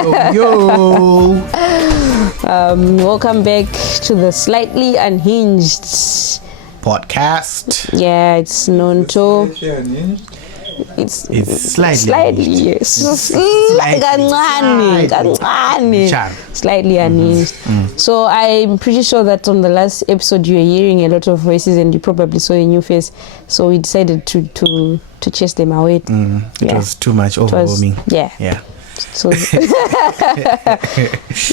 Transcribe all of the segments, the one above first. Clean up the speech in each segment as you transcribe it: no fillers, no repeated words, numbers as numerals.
Yo. Welcome back to the Slightly Unhinged podcast. Yeah, it's known to. It's slightly, yes. Slightly unhinged. So I'm pretty sure that on the last episode you were hearing a lot of voices and you probably saw a new face. So we decided to chase them away. It was too much overwhelming. Yeah. So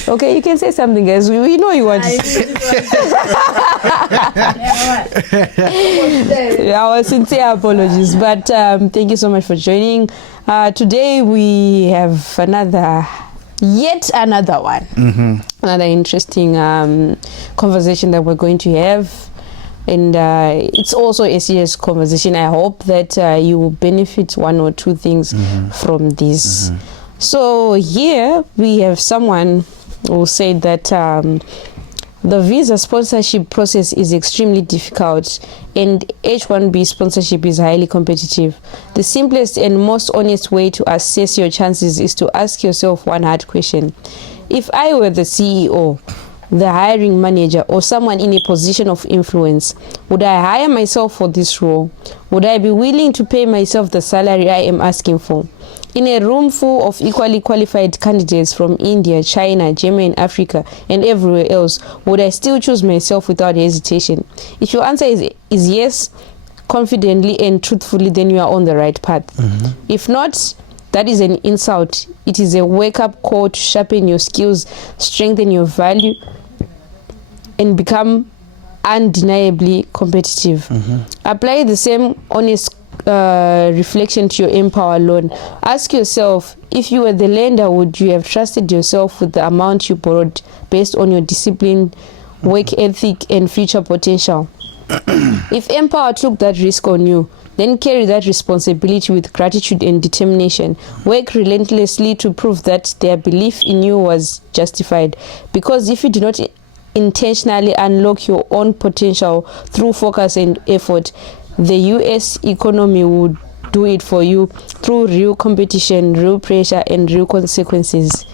okay, you can say something, guys. We know you want to say. Our sincere apologies, but thank you so much for joining. Today we have yet another one, another interesting conversation that we're going to have. And it's also a serious conversation. I hope that you will benefit one or two things from this. So here we have someone who said that the visa sponsorship process is extremely difficult and H-1B sponsorship is highly competitive. The simplest and most honest way to assess your chances is to ask yourself one hard question. If I were the CEO, the hiring manager, or someone in a position of influence, would I hire myself for this role? Would I be willing to pay myself the salary I am asking for? In a room full of equally qualified candidates from India, China, Germany, Africa, and everywhere else, would I still choose myself without hesitation? If your answer is yes, confidently and truthfully, then you are on the right path. If not, that is an insult. It is a wake-up call to sharpen your skills, strengthen your value, and become undeniably competitive. Apply the same honest reflection to your Empower loan. Ask yourself, if you were the lender, would you have trusted yourself with the amount you borrowed based on your discipline, work ethic, and future potential? If Empower took that risk on you, then carry that responsibility with gratitude and determination. Work relentlessly to prove that their belief in you was justified. Because if you do not intentionally unlock your own potential through focus and effort, the US economy would do it for you through real competition, real pressure, and real consequences.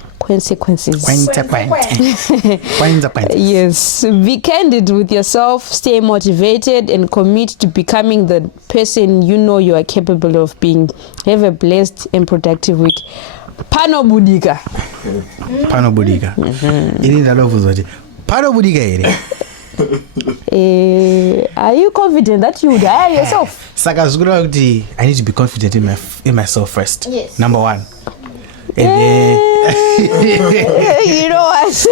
Yes. Be candid with yourself, stay motivated, and commit to becoming the person you know you are capable of being. Have a blessed and productive week. Pano Budika. Pano Budika. Are you confident that you would hire yourself? Saka, I need to be confident in myself first. Yes. Number one. And then you know what?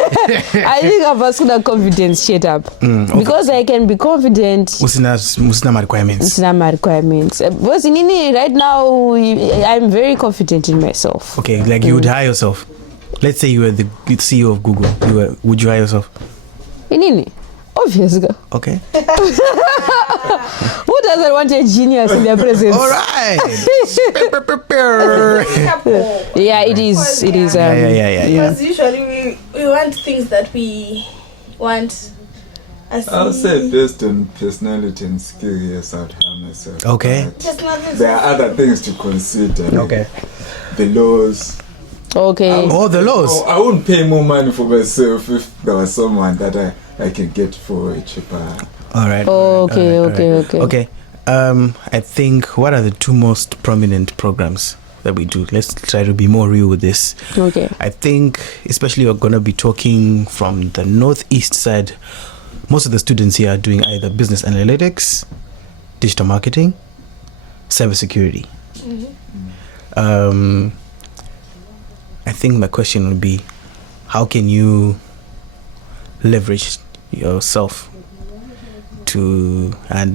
I think I'm asking that confidence shit up. Okay. Because I can be confident. Musina requirements. It's not my requirements. Because right now, I'm very confident in myself. Okay, like you would hire yourself. Let's say you were the CEO of Google. Would you hire yourself? Obviously. Okay. Who doesn't want a genius in their presence? All right. Yeah, it is. It is. Yeah. Because usually we want things that we want. I'll say based on personality and skill, yes, I'd hire myself. Okay. There are other things to consider. Okay. The laws. Okay. The laws. I wouldn't pay more money for myself if there was someone that I can get for a cheaper. All right. Okay. I think, what are the two most prominent programs that we do? Let's try to be more real with this. Okay. I think, especially, we're going to be talking from the northeast side. Most of the students here are doing either business analytics, digital marketing, cybersecurity. I think my question would be, how can you leverage yourself to how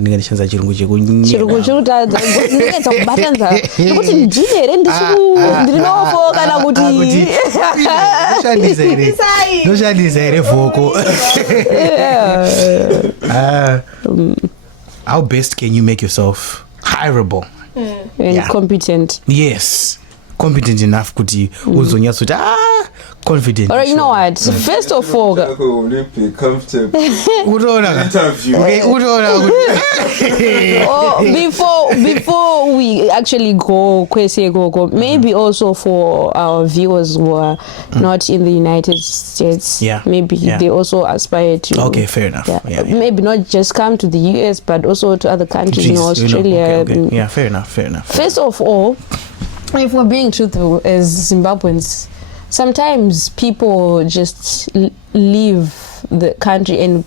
best can you make yourself hireable and competent? Yes. competent enough kuti uzonyatsa kuti confident. Or you know what? First of all, Be comfortable. Utaona Interview. okay, utaona before we actually go maybe also for our viewers who are not in the United States, maybe they also aspire to. Okay, fair enough. Yeah. Maybe not just come to the US, but also to other countries, Australia. Okay. Yeah, fair enough. First of all, if we're being truthful as Zimbabweans, sometimes people just leave the country and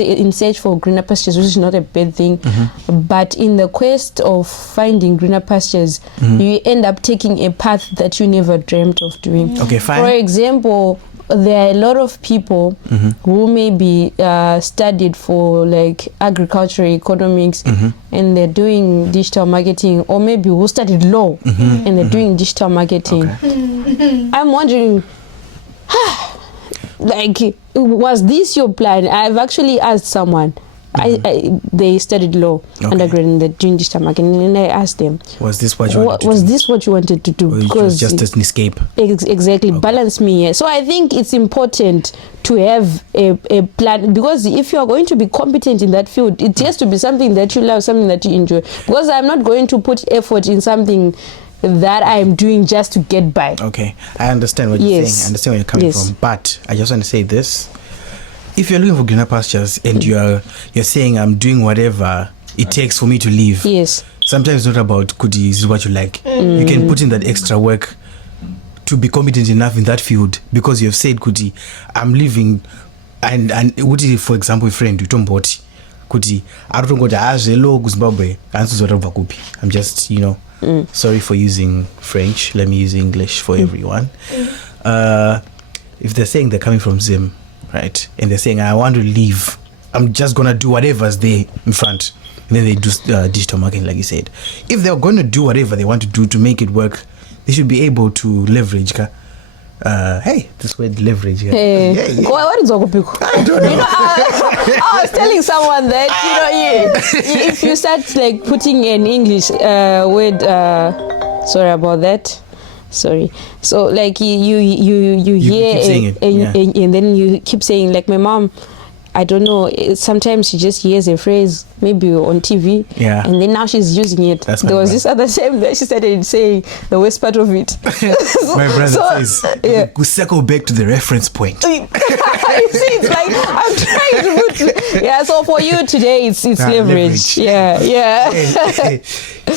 in search for greener pastures, which is not a bad thing. But in the quest of finding greener pastures, you end up taking a path that you never dreamt of doing. Okay, fine. For example, there are a lot of people who maybe studied for like agricultural economics and they're doing digital marketing, or maybe who studied law and they're doing digital marketing. Okay. I'm wondering, like, was this your plan? I've actually asked someone. They studied law undergrad and they're doing digital marketing, and I asked them, was this what you wanted to do? Was this what you wanted to do? Or because just an escape. Exactly. Balance me here. So I think it's important to have a plan, because if you are going to be competent in that field, it has to be something that you love, something that you enjoy. Because I'm not going to put effort in something that I'm doing just to get by. Okay, I understand what you're saying. I understand where you're coming from. But I just want to say this. If you're looking for greener pastures and you're saying I'm doing whatever it takes for me to leave. Yes. Sometimes it's not about Kudi, this is what you like. You can put in that extra work to be competent enough in that field, because you've said Kudi, I'm leaving, and what is, for example, a friend you don't bought Kudi, I don't go to Zimbabwe. I'm just, sorry for using French, let me use English for everyone. If they're saying they're coming from Zim, right, and they're saying I want to leave, I'm just gonna do whatever's there in front, and then they do digital marketing, like you said. If they're going to do whatever they want to do to make it work, they should be able to leverage. Hey, this word leverage. What is Okupiko? I don't know. I was telling someone that if you start like putting an English word, sorry about that. Sorry. So like you hear and then you keep saying, like my mom, I don't know, sometimes she just hears a phrase maybe on TV, and then now she's using it. There was this other time that she started saying the worst part of it. My brother says, we circle back to the reference point. You see, it's like I'm trying to put. So for you today, it's leverage.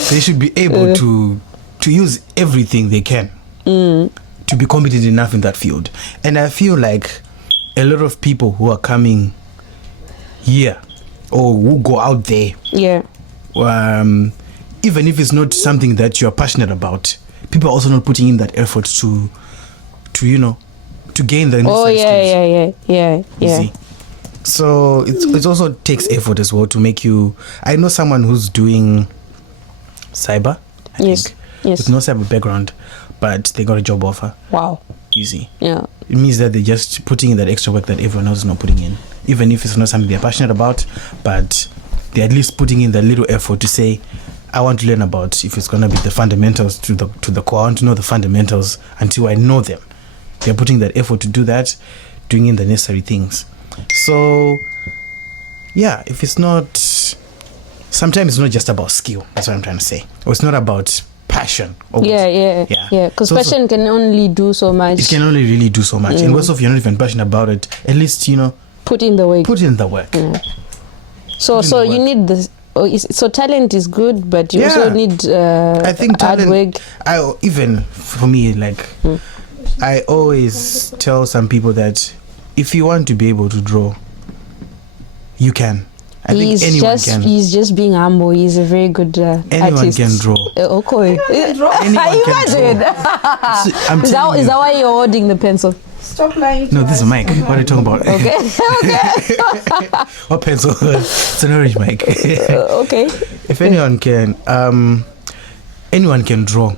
They should be able to use everything they can to be competent enough in that field. And I feel like a lot of people who are coming here or who go out there, even if it's not something that you're passionate about, people are also not putting in that effort to gain the necessary skills. So it also takes effort as well to make you. I know someone who's doing cyber, I think, with no cyber background, but they got a job offer. Wow. Easy. Yeah. It means that they're just putting in that extra work that everyone else is not putting in, even if it's not something they're passionate about, but they're at least putting in that little effort to say, I want to learn about, if it's going to be the fundamentals to the core, I want to know the fundamentals until I know them. They're putting that effort to do that, doing in the necessary things. So if it's not, sometimes it's not just about skill, that's what I'm trying to say, or it's not about passion. Because passion can only do so much. It can only really do so much. And what if you're not even passionate about it, at least put in the work. So you need this. So talent is good, but you also need I think talent, hard work. Even for me, like I always tell some people that if you want to be able to draw, you can. I think anyone can. He's just being humble. He's a very good anyone artist. Can draw. Okay. Anyone can draw. Is that why you're holding the pencil? Stop lying. No, this is a mic. What are you talking about? Okay. What pencil? It's an orange mic. Okay. If anyone can draw,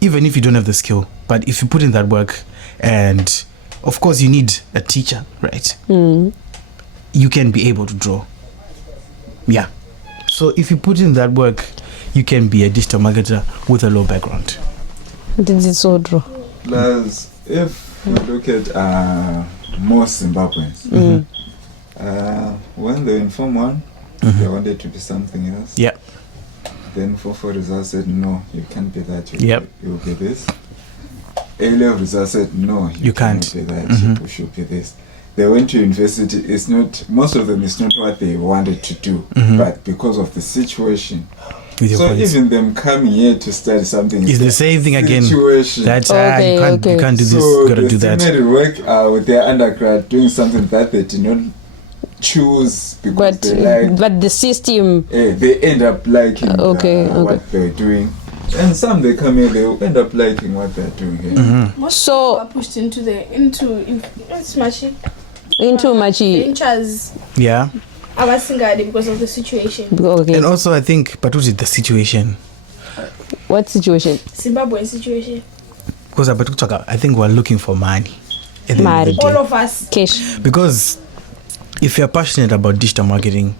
even if you don't have the skill. But if you put in that work, and of course you need a teacher, right? You can be able to draw. Yeah. So if you put in that work, you can be a digital marketer with a low background. This is so true. Plus, if you look at most Zimbabweans, when they inform one, they wanted to be something else. Yeah. Then for results said, no, you can't be that. You'll be this. A-level results said, no, you can't be that. You should be this. They went to university. It's not, most of them, it's not what they wanted to do, but because of the situation. So even them coming here to study something, it's the same thing again. That's you can't do this. So gotta do that. They made it work with their undergrad doing something that they did not choose because but the system. They end up liking what they're doing. And some they come here, they end up liking what they're doing here. Most people are pushed into ventures. Yeah. Because of the situation. Okay. And also I think, but what is the situation? What situation? Zimbabwean situation. Because I think we're looking for money. All of us. Cash. Because if you're passionate about digital marketing,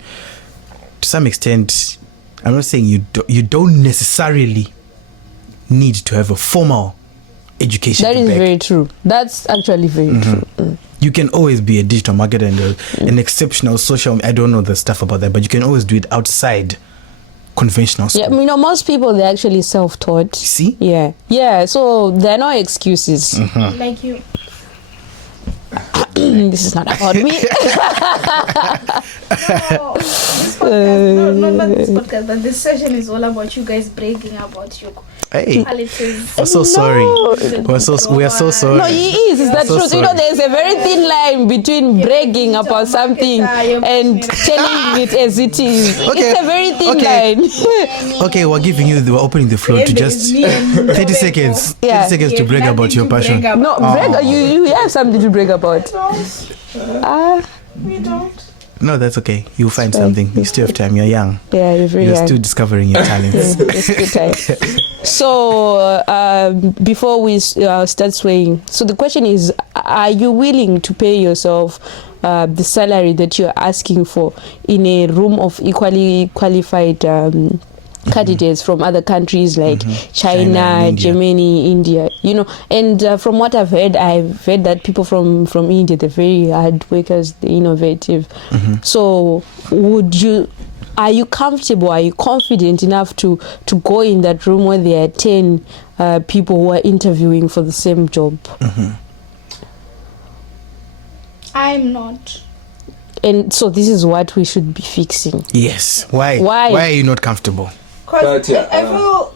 to some extent, I'm not saying you don't necessarily need to have a formal education. That is very true. That's actually very true. You can always be a digital marketer and an exceptional social. I don't know the stuff about that, but you can always do it outside conventional school. Yeah, most people, they're actually self-taught. See? Yeah. So there are no excuses. Like you. This is not about me. This podcast, not this podcast, but this session is all about you guys bragging about your qualities. We're so sorry. We are so sorry. No, he is. Is that true? So, there's a very thin line between bragging about something and telling it as it is. It's a very thin line. Okay, we're opening the floor to just 30 seconds. 30 seconds to brag about your passion. No, brag. You have something to brag about. We don't. No, that's okay. You'll find something. You still have time. You're young. Yeah, you're very young. You're still discovering your talents. It's good time. So, before we start swaying, so the question is, are you willing to pay yourself the salary that you're asking for in a room of equally qualified candidates from other countries like China, Germany, India, and from what I've heard that people from India, they're very hard workers, they're innovative. So are you comfortable, are you confident enough to go in that room where there are 10 people who are interviewing for the same job? I'm not. And so this is what we should be fixing. Yes. Why are you not comfortable? Because I feel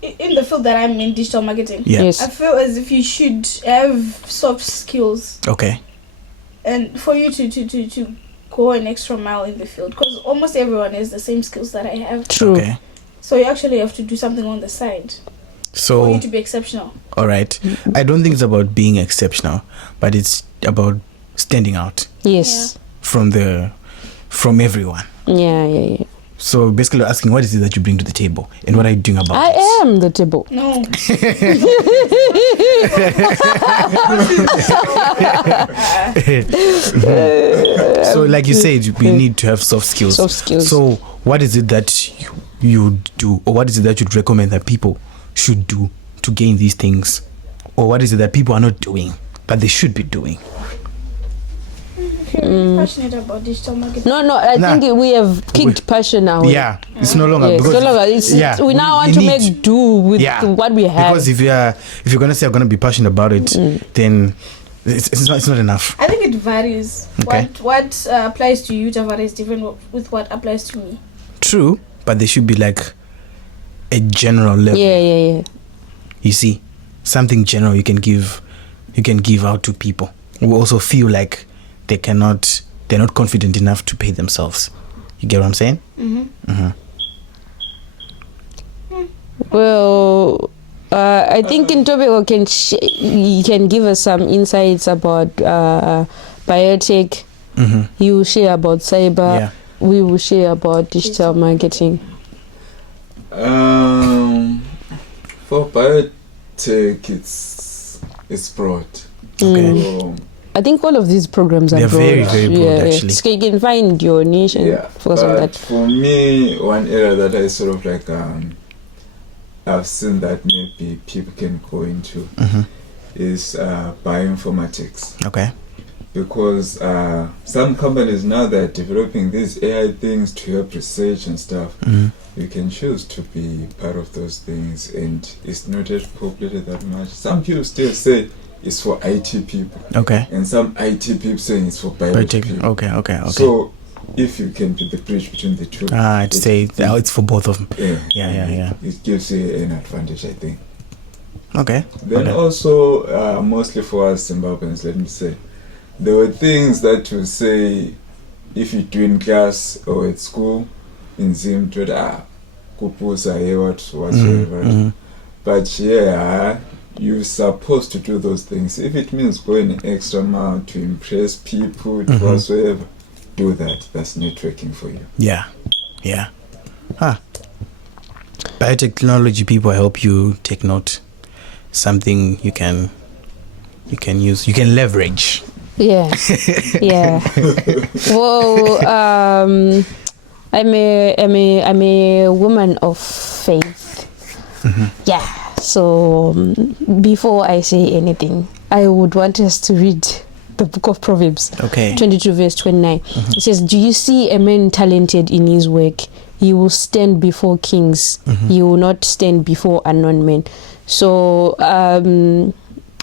in the field that I'm in, digital marketing, yes. I feel as if you should have soft skills. Okay. And for you to go an extra mile in the field, because almost everyone has the same skills that I have. True. Okay. So you actually have to do something on the side for you to be exceptional. All right. I don't think it's about being exceptional, but it's about standing out. Yes. From everyone. Yeah. So basically asking, what is it that you bring to the table and what are you doing about it? I am the table. No. So like you said, we need to have soft skills. So what is it that you do, or what is it that you'd recommend that people should do to gain these things? Or what is it that people are not doing but they should be doing? Passionate about digital marketing. No, I think we have kicked passion out. Yeah, it's no longer. It's no longer. We now want to make do with what we have. Because if you're gonna say I'm gonna be passionate about it, then it's not enough. I think it varies. Okay. What applies to you, Java, is different with what applies to me. True, but there should be like a general level. Yeah. You see, something general you can give out to people who also feel like they're not confident enough to pay themselves. You get what I'm saying? Well, I think in Topico you can give us some insights about biotech. You will share about cyber. Yeah. We will share about digital marketing. For biotech, it's broad. Okay. So, I think all of these programs are they're broad. very, very broad, actually. So you can find your niche and focus on that. For me, one area that I sort of like I've seen that maybe people can go into is bioinformatics. Okay. Because some companies now they're developing these AI things to help research and stuff. You can choose to be part of those things, and it's not as populated that much. Some people still say it's for IT people. Okay. And some IT people saying it's for biology people. Okay. So if you can be the bridge between the two, I'd say it's for both of them. Yeah. It gives you an advantage, I think. Okay. Then also, mostly for us Zimbabweans, let me say, there were things that you say if you do in class or at school in Zim, kupusa, whatsoever. But you're supposed to do those things. If it means going an extra mile to impress people, whatsoever, do that. That's networking for you. Yeah. Biotechnology people help you take note. Something you can use. You can leverage. Yeah. Well, I'm a woman of faith. Yeah. So before I say anything, I would want us to read the book of Proverbs. Okay. 22 verse 29. It says, "Do you see a man talented in his work? He will stand before kings. He will not stand before unknown men." So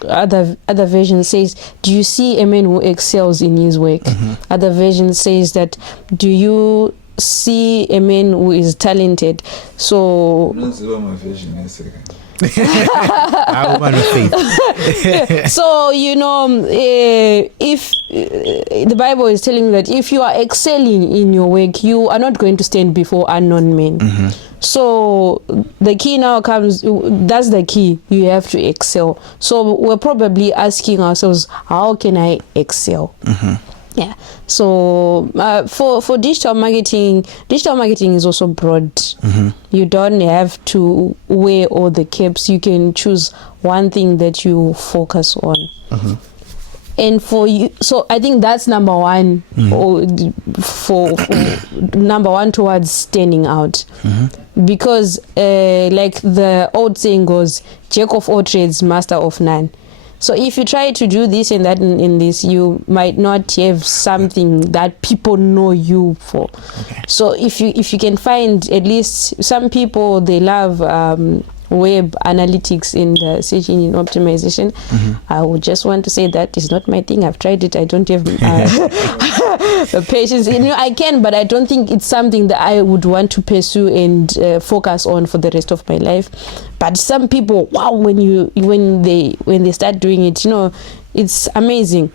other version says, "Do you see a man who excels in his work?" Other version says that, "Do you see a man who is talented?" So my vision is woman of faith. So if the Bible is telling you that if you are excelling in your work, you are not going to stand before unknown men. So the key now comes, that's the key, you have to excel. So we're probably asking ourselves, how can I excel? Yeah. So for digital marketing is also broad. You don't have to wear all the caps. You can choose one thing that you focus on. And for you, so I think that's number one, for number one towards standing out. Because like the old saying goes, "Jack of all trades, master of none." So if you try to do this and that in this, you might not have something that people know you for. So if you can find, at least some people, they love web analytics in the search engine optimization. I would just want to say that is not my thing. I've tried it. I don't have the patience. I can, but I don't think it's something that I would want to pursue and focus on for the rest of my life. But some people, wow, when they start doing it, it's amazing.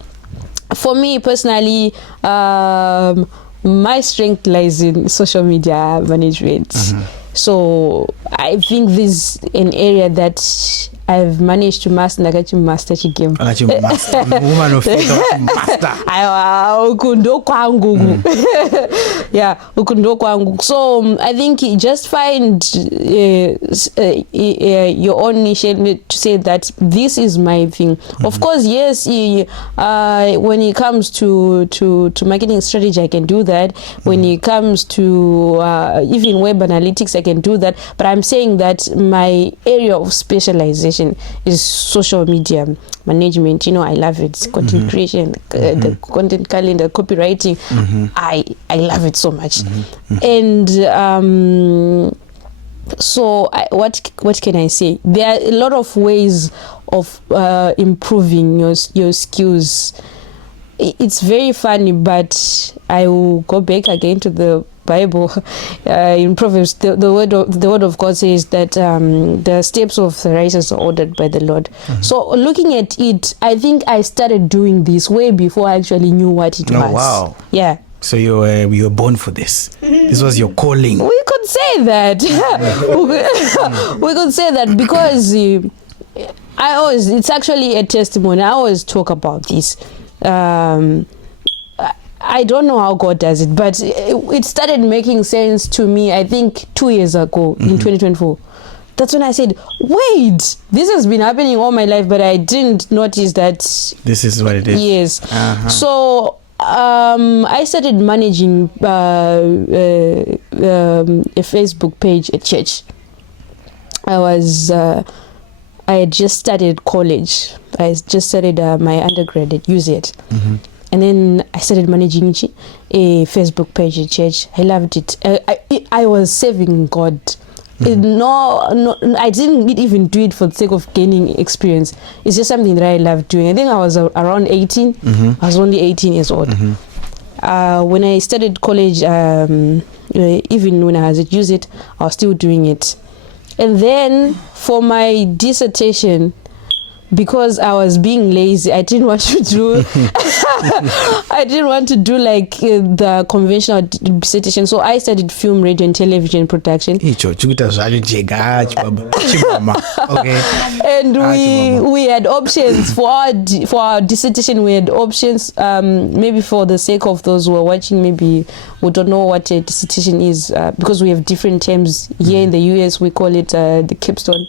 For me personally, my strength lies in social media management. So I think this is an area that I've managed to master. Woman of faith, master. Ukundo kwangu. Yeah, ukundo kwangu. So I think just find your own niche to say that this is my thing. Of course, yes, when it comes to marketing strategy, I can do that. When it comes to even web analytics, I can do that. But I'm saying that my area of specialization is social media management. I love it. Content creation, the content calendar, copywriting. I love it so much. And so what can I say? There are a lot of ways of improving your skills. It's very funny, but I will go back again to the Bible. In Proverbs, the word of God says that the steps of the righteous are ordered by the Lord. So looking at it, I think I started doing this way before I actually knew what it was. Wow. Yeah. So you were born for this. This was your calling. We could say that. We could say that because it's actually a testimony. I always talk about this. I don't know how God does it, but it started making sense to me, I think 2 years ago, in 2024. That's when I said, wait, this has been happening all my life, but I didn't notice that this is what it is. Yes. So I started managing a Facebook page at church. I had just started college. I just started my undergrad at UZ. And then I started managing a Facebook page at church. I loved it. I was serving God. No, I didn't even do it for the sake of gaining experience. It's just something that I loved doing. I think I was around 18. I was only 18 years old. When I started college, even when I was at UZ, I was still doing it. And then for my dissertation, because I was being lazy, I didn't want to do like the conventional dissertation. So I studied film, radio, and television production. Okay. And we had options for our dissertation. We had options. Maybe for the sake of those who are watching, maybe we don't know what a dissertation is, because we have different terms here in the US. We call it the capstone.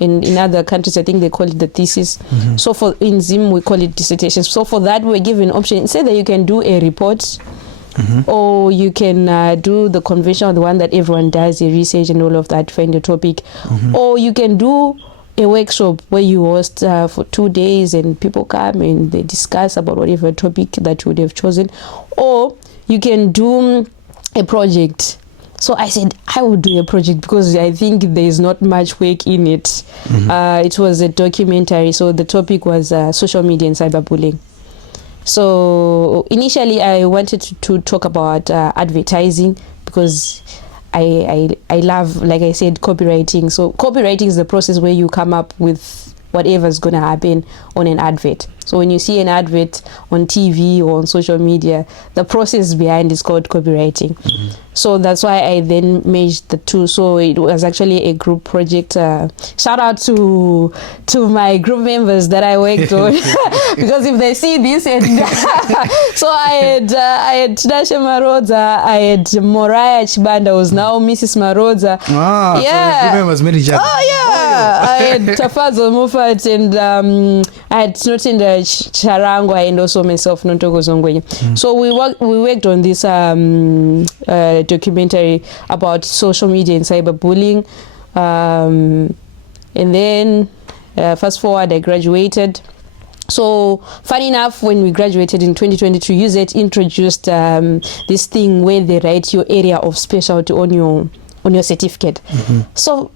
In other countries, I think they call it the thesis. So in Zim, we call it dissertation. So for that, we're given an option. Say that you can do a report, or you can do the conventional, the one that everyone does, a research and all of that, find a topic. Or you can do a workshop where you host for 2 days and people come and they discuss about whatever topic that you would have chosen. Or you can do a project. So I said I would do a project because I think there is not much work in it. It was a documentary, so the topic was social media and cyberbullying. So initially I wanted to talk about advertising because I love, like I said, copywriting. So copywriting is the process where you come up with whatever's going to happen on an advert. So when you see an advert on TV or on social media, the process behind is called copywriting. So that's why I then merged the two. So it was actually a group project. Shout out to my group members that I worked on, because if they see this, and so I had Tinashe Marodza, I had Moraya Chibanda, who's now Mrs. Marodza. So the group members made each other. Oh yeah, I had Tafazo Mufat, and I had Snotinda Charangwa, and also myself, Nontoko Zongwenye. So we worked on this documentary about social media and cyberbullying, and then fast forward, I graduated. So funny enough, when we graduated in 2022, UZ introduced this thing where they write your area of specialty on your certificate. So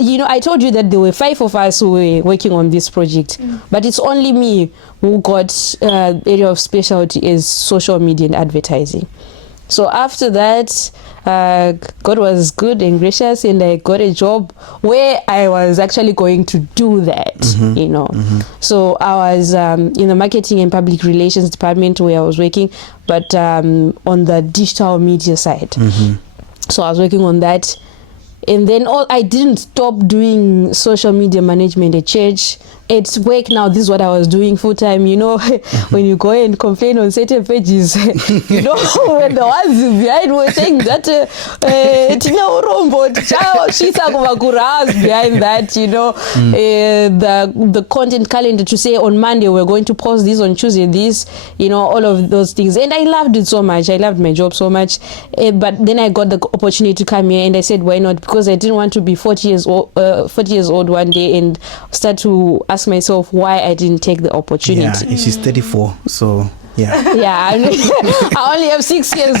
I told you that there were 5 of us who were working on this project, but it's only me who got area of specialty is social media and advertising. So after that, God was good and gracious, and I got a job where I was actually going to do that, So I was in the marketing and public relations department where I was working, but on the digital media side. So I was working on that. And then I didn't stop doing social media management at church. It's work now. This is what I was doing full time. When you go and complain on certain pages, when the ones behind were saying that Tina Urombo Shisa Kumakura behind that, the content calendar to say on Monday we're going to post this, on Tuesday this, all of those things. And I loved it so much. I loved my job so much. But then I got the opportunity to come here, and I said, why not? Because I didn't want to be 40 years old one day and start to ask myself why I didn't take the opportunity. Yeah, she's 34, so yeah. Yeah, I only have 6 years.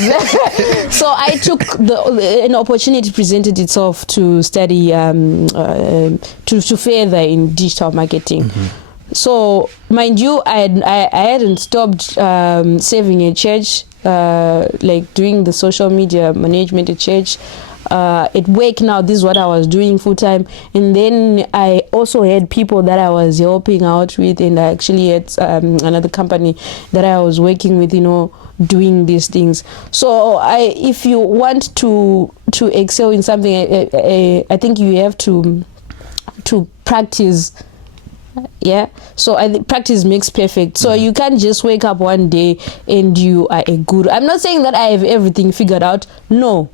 So I took an opportunity presented itself to study to further in digital marketing. So mind you, I hadn't stopped serving at church, like doing the social media management at church. At work now, this is what I was doing full time, and then I also had people that I was helping out with, and I actually had another company that I was working with, doing these things. So if you want to excel in something, I think you have to practice. Yeah, so I think practice makes perfect. So you can't just wake up one day and you are a guru. I'm not saying that I have everything figured out. No,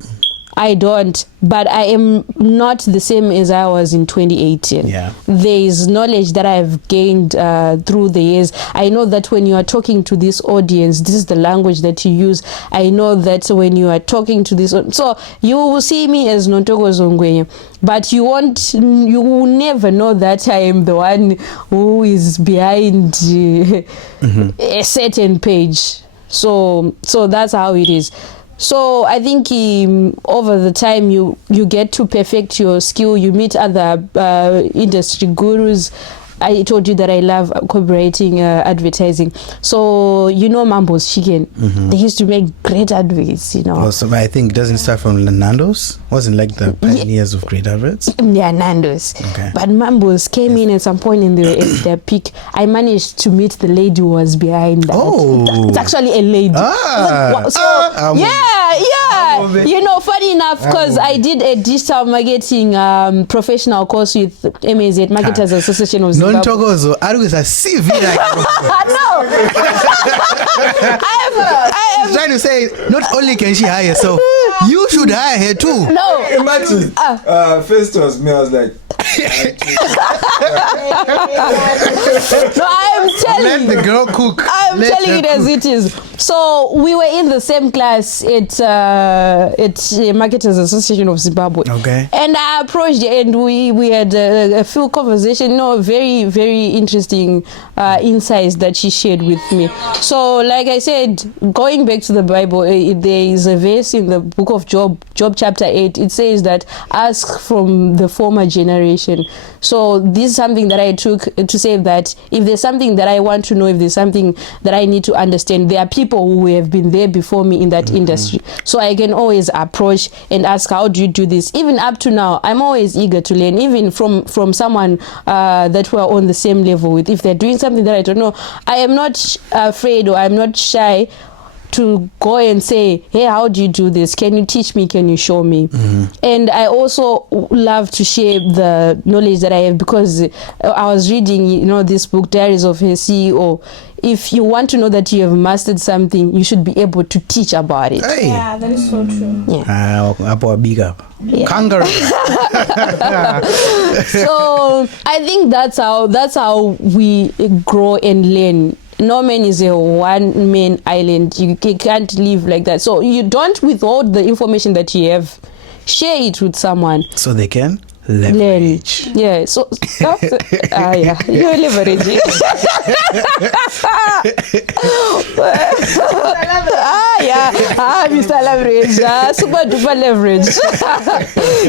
I don't, but I am not the same as I was in 2018. Yeah. There is knowledge that I've gained through the years. I know that when you are talking to this audience, this is the language that you use. I know that when you are talking to this, so you will see me as Nontoko Zongwenye, but you will never know that I am the one who is behind a certain page. So that's how it is. So I think over the time you get to perfect your skill. You meet other industry gurus. I told you that I love copywriting, advertising. So Mambo's Chicken. They used to make great adverts, Also, I think it doesn't start from Nando's. Wasn't like the pioneers of great adverts. Yeah, Nando's. Okay. But Mambo's came in at some point in their peak. I managed to meet the lady who was behind that. Oh. It's actually a lady. Funny enough, because I did a digital marketing professional course with MAZ, Marketers Association of Zimbabwe. Non-togozo, always a CV like No! I am trying to say, not only can she hire herself, you should hire her too. No! Imagine, first was me, I was like, No, I am telling Let the girl cook. I am telling it as it is. So we were in the same class at Marketers Association of Zimbabwe. Okay. And I approached her and we had a few conversations, very, very interesting insights that she shared with me. So like I said, going back to the Bible, there is a verse in the book of Job chapter 8. It says that ask from the former generation. So this is something that I took to say that if there's something that I want to know, if there's something that I need to understand, there are people who have been there before me in that industry. So I can always approach and ask, how do you do this? Even up to now, I'm always eager to learn, even from someone that we're on the same level with. If they're doing something that I don't know, I am not afraid or I'm not shy to go and say, hey, how do you do this? Can you teach me? Can you show me? And I also love to share the knowledge that I have, because I was reading, this book, Diaries of a CEO. If you want to know that you have mastered something, you should be able to teach about it. Hey. Yeah, that is so true. Big up. Yeah. Kangaroo. So I think that's how we grow and learn. No man is a one-man island. You can't live like that. So you don't withhold the information that you have. Share it with someone. So they can leverage. Learn. Yeah. So yeah, you're leveraging. Mr. Leverage. Super duper leverage.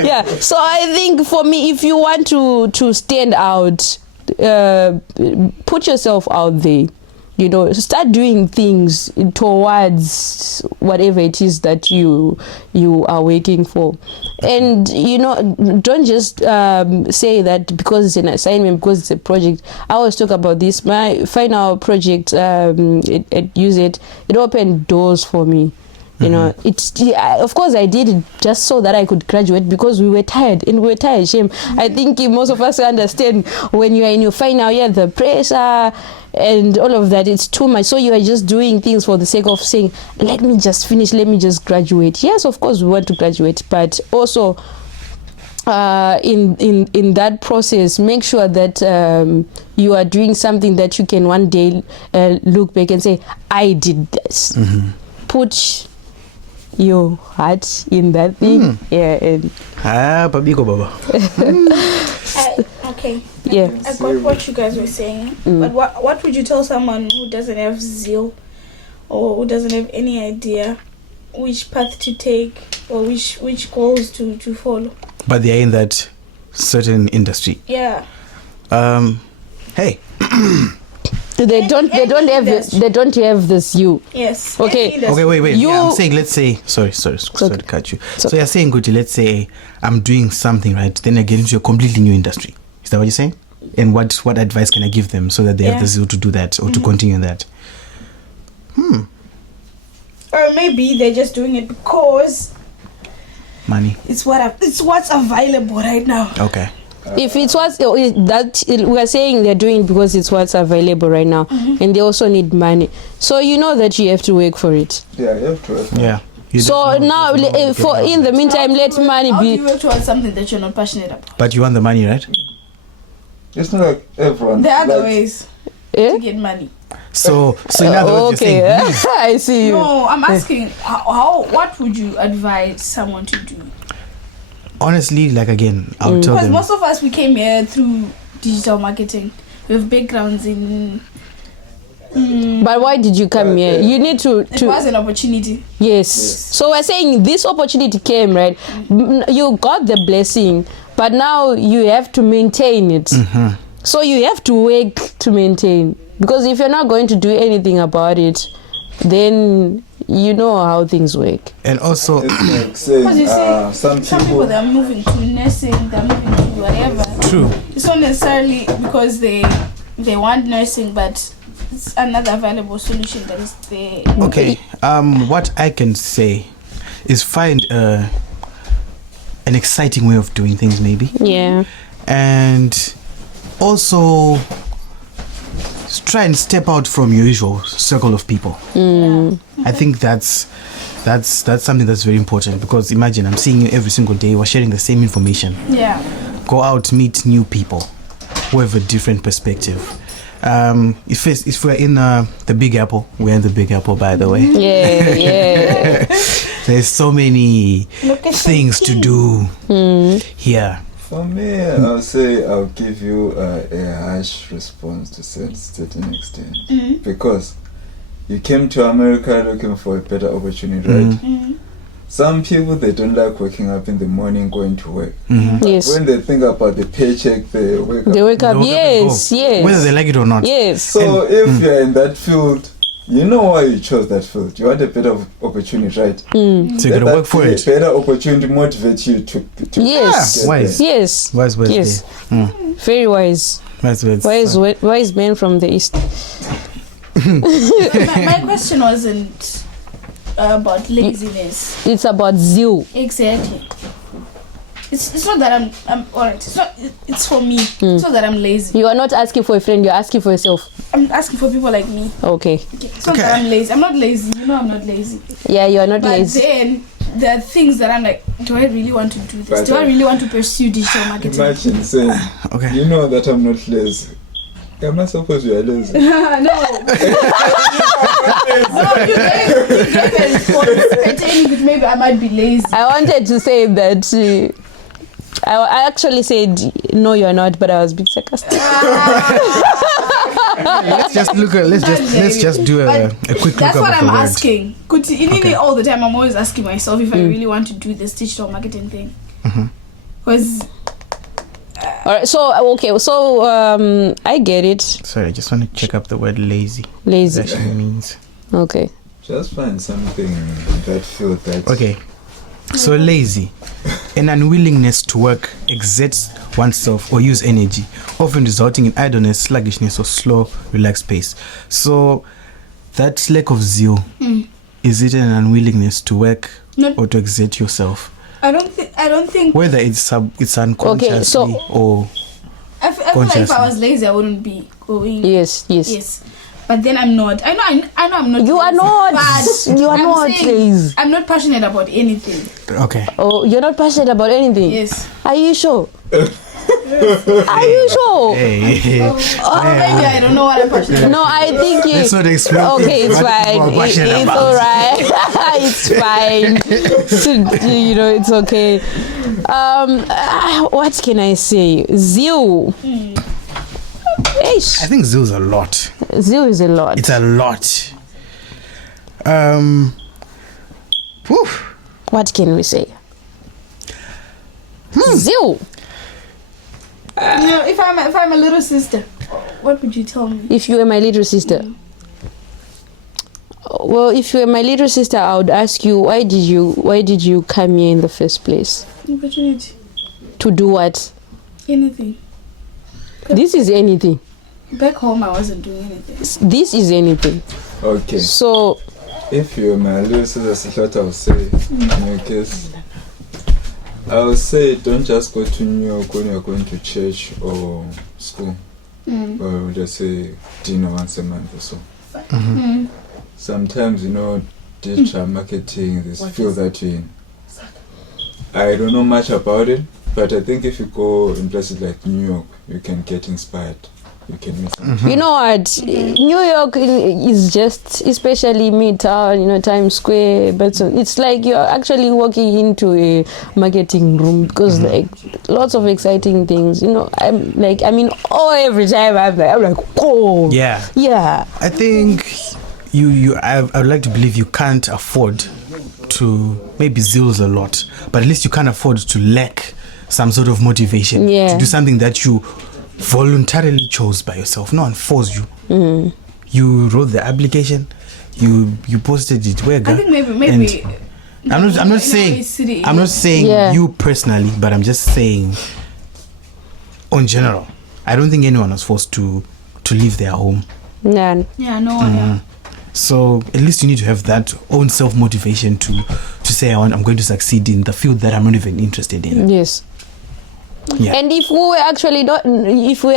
Yeah. So I think for me, if you want to stand out, put yourself out there. Start doing things towards whatever it is that you are working for. And, don't just say that because it's an assignment, because it's a project. I always talk about this. My final project at Use It opened doors for me. Of course I did it just so that I could graduate, because we were tired. Shame. I think most of us understand when you are in your final year, the pressure and all of that, it's too much. So you are just doing things for the sake of saying, let me just finish, let me just graduate. Yes, of course we want to graduate, but also in that process, make sure that you are doing something that you can one day look back and say, I did this. Put your heart in that thing. Yeah. And Babiko Baba. Okay. Yeah. I got what you guys were saying. But what would you tell someone who doesn't have zeal or who doesn't have any idea which path to take or which goals to follow? But they are in that certain industry. Yeah. Hey. They don't have this you. Yes. Okay. Wait. I'm saying, let's say, sorry to cut you. So you're saying, Guti, let's say I'm doing something, right? Then I get into a completely new industry. Is that what you're saying? And what advice can I give them so that they have the zeal to do that or to continue that? Or maybe they're just doing it because money. It's what's available right now. Okay. If it's we're saying they're doing it because it's what's available right now, and they also need money. So that you have to work for it. Yeah, you have to work. Yeah, So now, for in the meantime, let money How do be. you work towards something that you're not passionate about? But you want the money, right? It's not like everyone. There are other likes- ways Eh? to get money. So in other words, Okay, you're saying, I see you. No, I'm asking what would you advise someone to do? honestly, like again, I'll tell Because them. most of us, we came here through digital marketing. We have backgrounds in. But why did you come here? You need to. It was an opportunity. Yes. So we're saying this opportunity came, right? You got the blessing, but now you have to maintain it. So you have to work to maintain. Because if you're not going to do anything about it, then you know how things work. And also, It's like Because saying you see, some some people people. that are moving to nursing, they're moving to whatever. true. It's not necessarily because they want nursing, but it's another available solution that is there. Okay. What I can say is find an exciting way of doing things, maybe, Yeah. and also try and step out from your usual circle of people. I think that's something that's very important, because imagine I'm seeing you every single day. We're sharing the same information. Yeah. Go out, meet new people who have a different perspective. If we're in the Big Apple, we're in the Big Apple, by the way. Yeah, yeah. There's so many things to do here. For me, I'll say I'll give you a harsh response to a certain extent. Because you came to America looking for a better opportunity, right? Some people, they don't like waking up in the morning going to work. Yes. When they think about the paycheck, they wake They up. wake up. They wake up and Yes, go, yes. whether they like it or not. Yes. So if you're in that field, you know why you chose that field. You want a better opportunity, right? So you gotta work for it. Better opportunity motivate you to Yes. get Wise. there. Yes. Wise words Yes. there. Very wise. Wise words. Wise man from the east. my question wasn't about laziness. It's about zeal. Exactly. It's not that I'm alright. It's for me. It's not that I'm lazy. You are not asking for a friend, you're asking for yourself. I'm asking for people like me. Okay. Okay. It's not that I'm lazy. I'm not lazy. You know I'm not lazy. Yeah, you are not But lazy. then there are things that I'm like, do I really want to do this? But Do I really want to pursue digital marketing? Imagine saying, Okay. you know that I'm not lazy. Am I supposed you are lazy? No. No, you gave a response pertaining to maybe I might be lazy. I wanted to say that I actually said no, you're not, but I was a bit sarcastic. Let's just do a quick That's look what up I'm of the word. asking. Okay. All the time, I'm always asking myself if I really want to do this digital marketing thing. Because All right. So I get it. Sorry, I just want to check up the word lazy. What Lazy. it actually means. Okay. Just find something in that field that. Okay. So lazy, an unwillingness to work, exert oneself or use energy, often resulting in idleness, sluggishness, or slow, relaxed pace. So that lack of zeal, is it an unwillingness to work Not- or to exert yourself? I don't think. Whether it's unconsciously or I feel like if consciously. I was lazy, I wouldn't be going. Yes. Yes. But then I'm not. I know I'm not. You are lazy, not. but You are I'm not saying lazy. I'm not passionate about anything. okay. Oh, you're not passionate about anything. Yes. Are you sure? Are you sure? Hey. Maybe I don't know what I'm passionate about. No, I think Let's not explain. okay, it's what fine. people are passionate It's about. all right. It's fine. It's okay. What can I say? Zeal. I think zeal is a lot. Zeal is a lot. It's a lot. Whew. What can we say? Zeal. If I'm a little sister, what would you tell me? If you were my little sister. Well, if you were my little sister, I would ask you, why did you come here in the first place? Opportunity. To do what? Anything. This is anything. Back home, I wasn't doing anything. This is anything. Okay. So, If you're my little sister, what I'll say in your case, I'll say don't just go to New York when you're going to church or school. Or just say dinner once a month or so. Sometimes, digital marketing, this field that you're in. I don't know much about it, but I think if you go in places like New York, you can get inspired. You can meet some You know what? New York is just, especially Midtown, Times Square, but so it's like you're actually walking into a marketing room because like lots of exciting things. Every time I'm like, oh, yeah. I think I would like to believe you can't afford to maybe zeals a lot, but at least you can't afford to lack some sort of motivation to do something that you voluntarily chose by yourself. No one forced you. You wrote the application, you posted it. I think maybe I'm not saying you personally, but I'm just saying on general. I don't think anyone was forced to leave their home. None. Yeah, no one. Yeah. So at least you need to have that own self-motivation to say I'm going to succeed in the field that I'm not even interested in. Yes. Yeah. And if we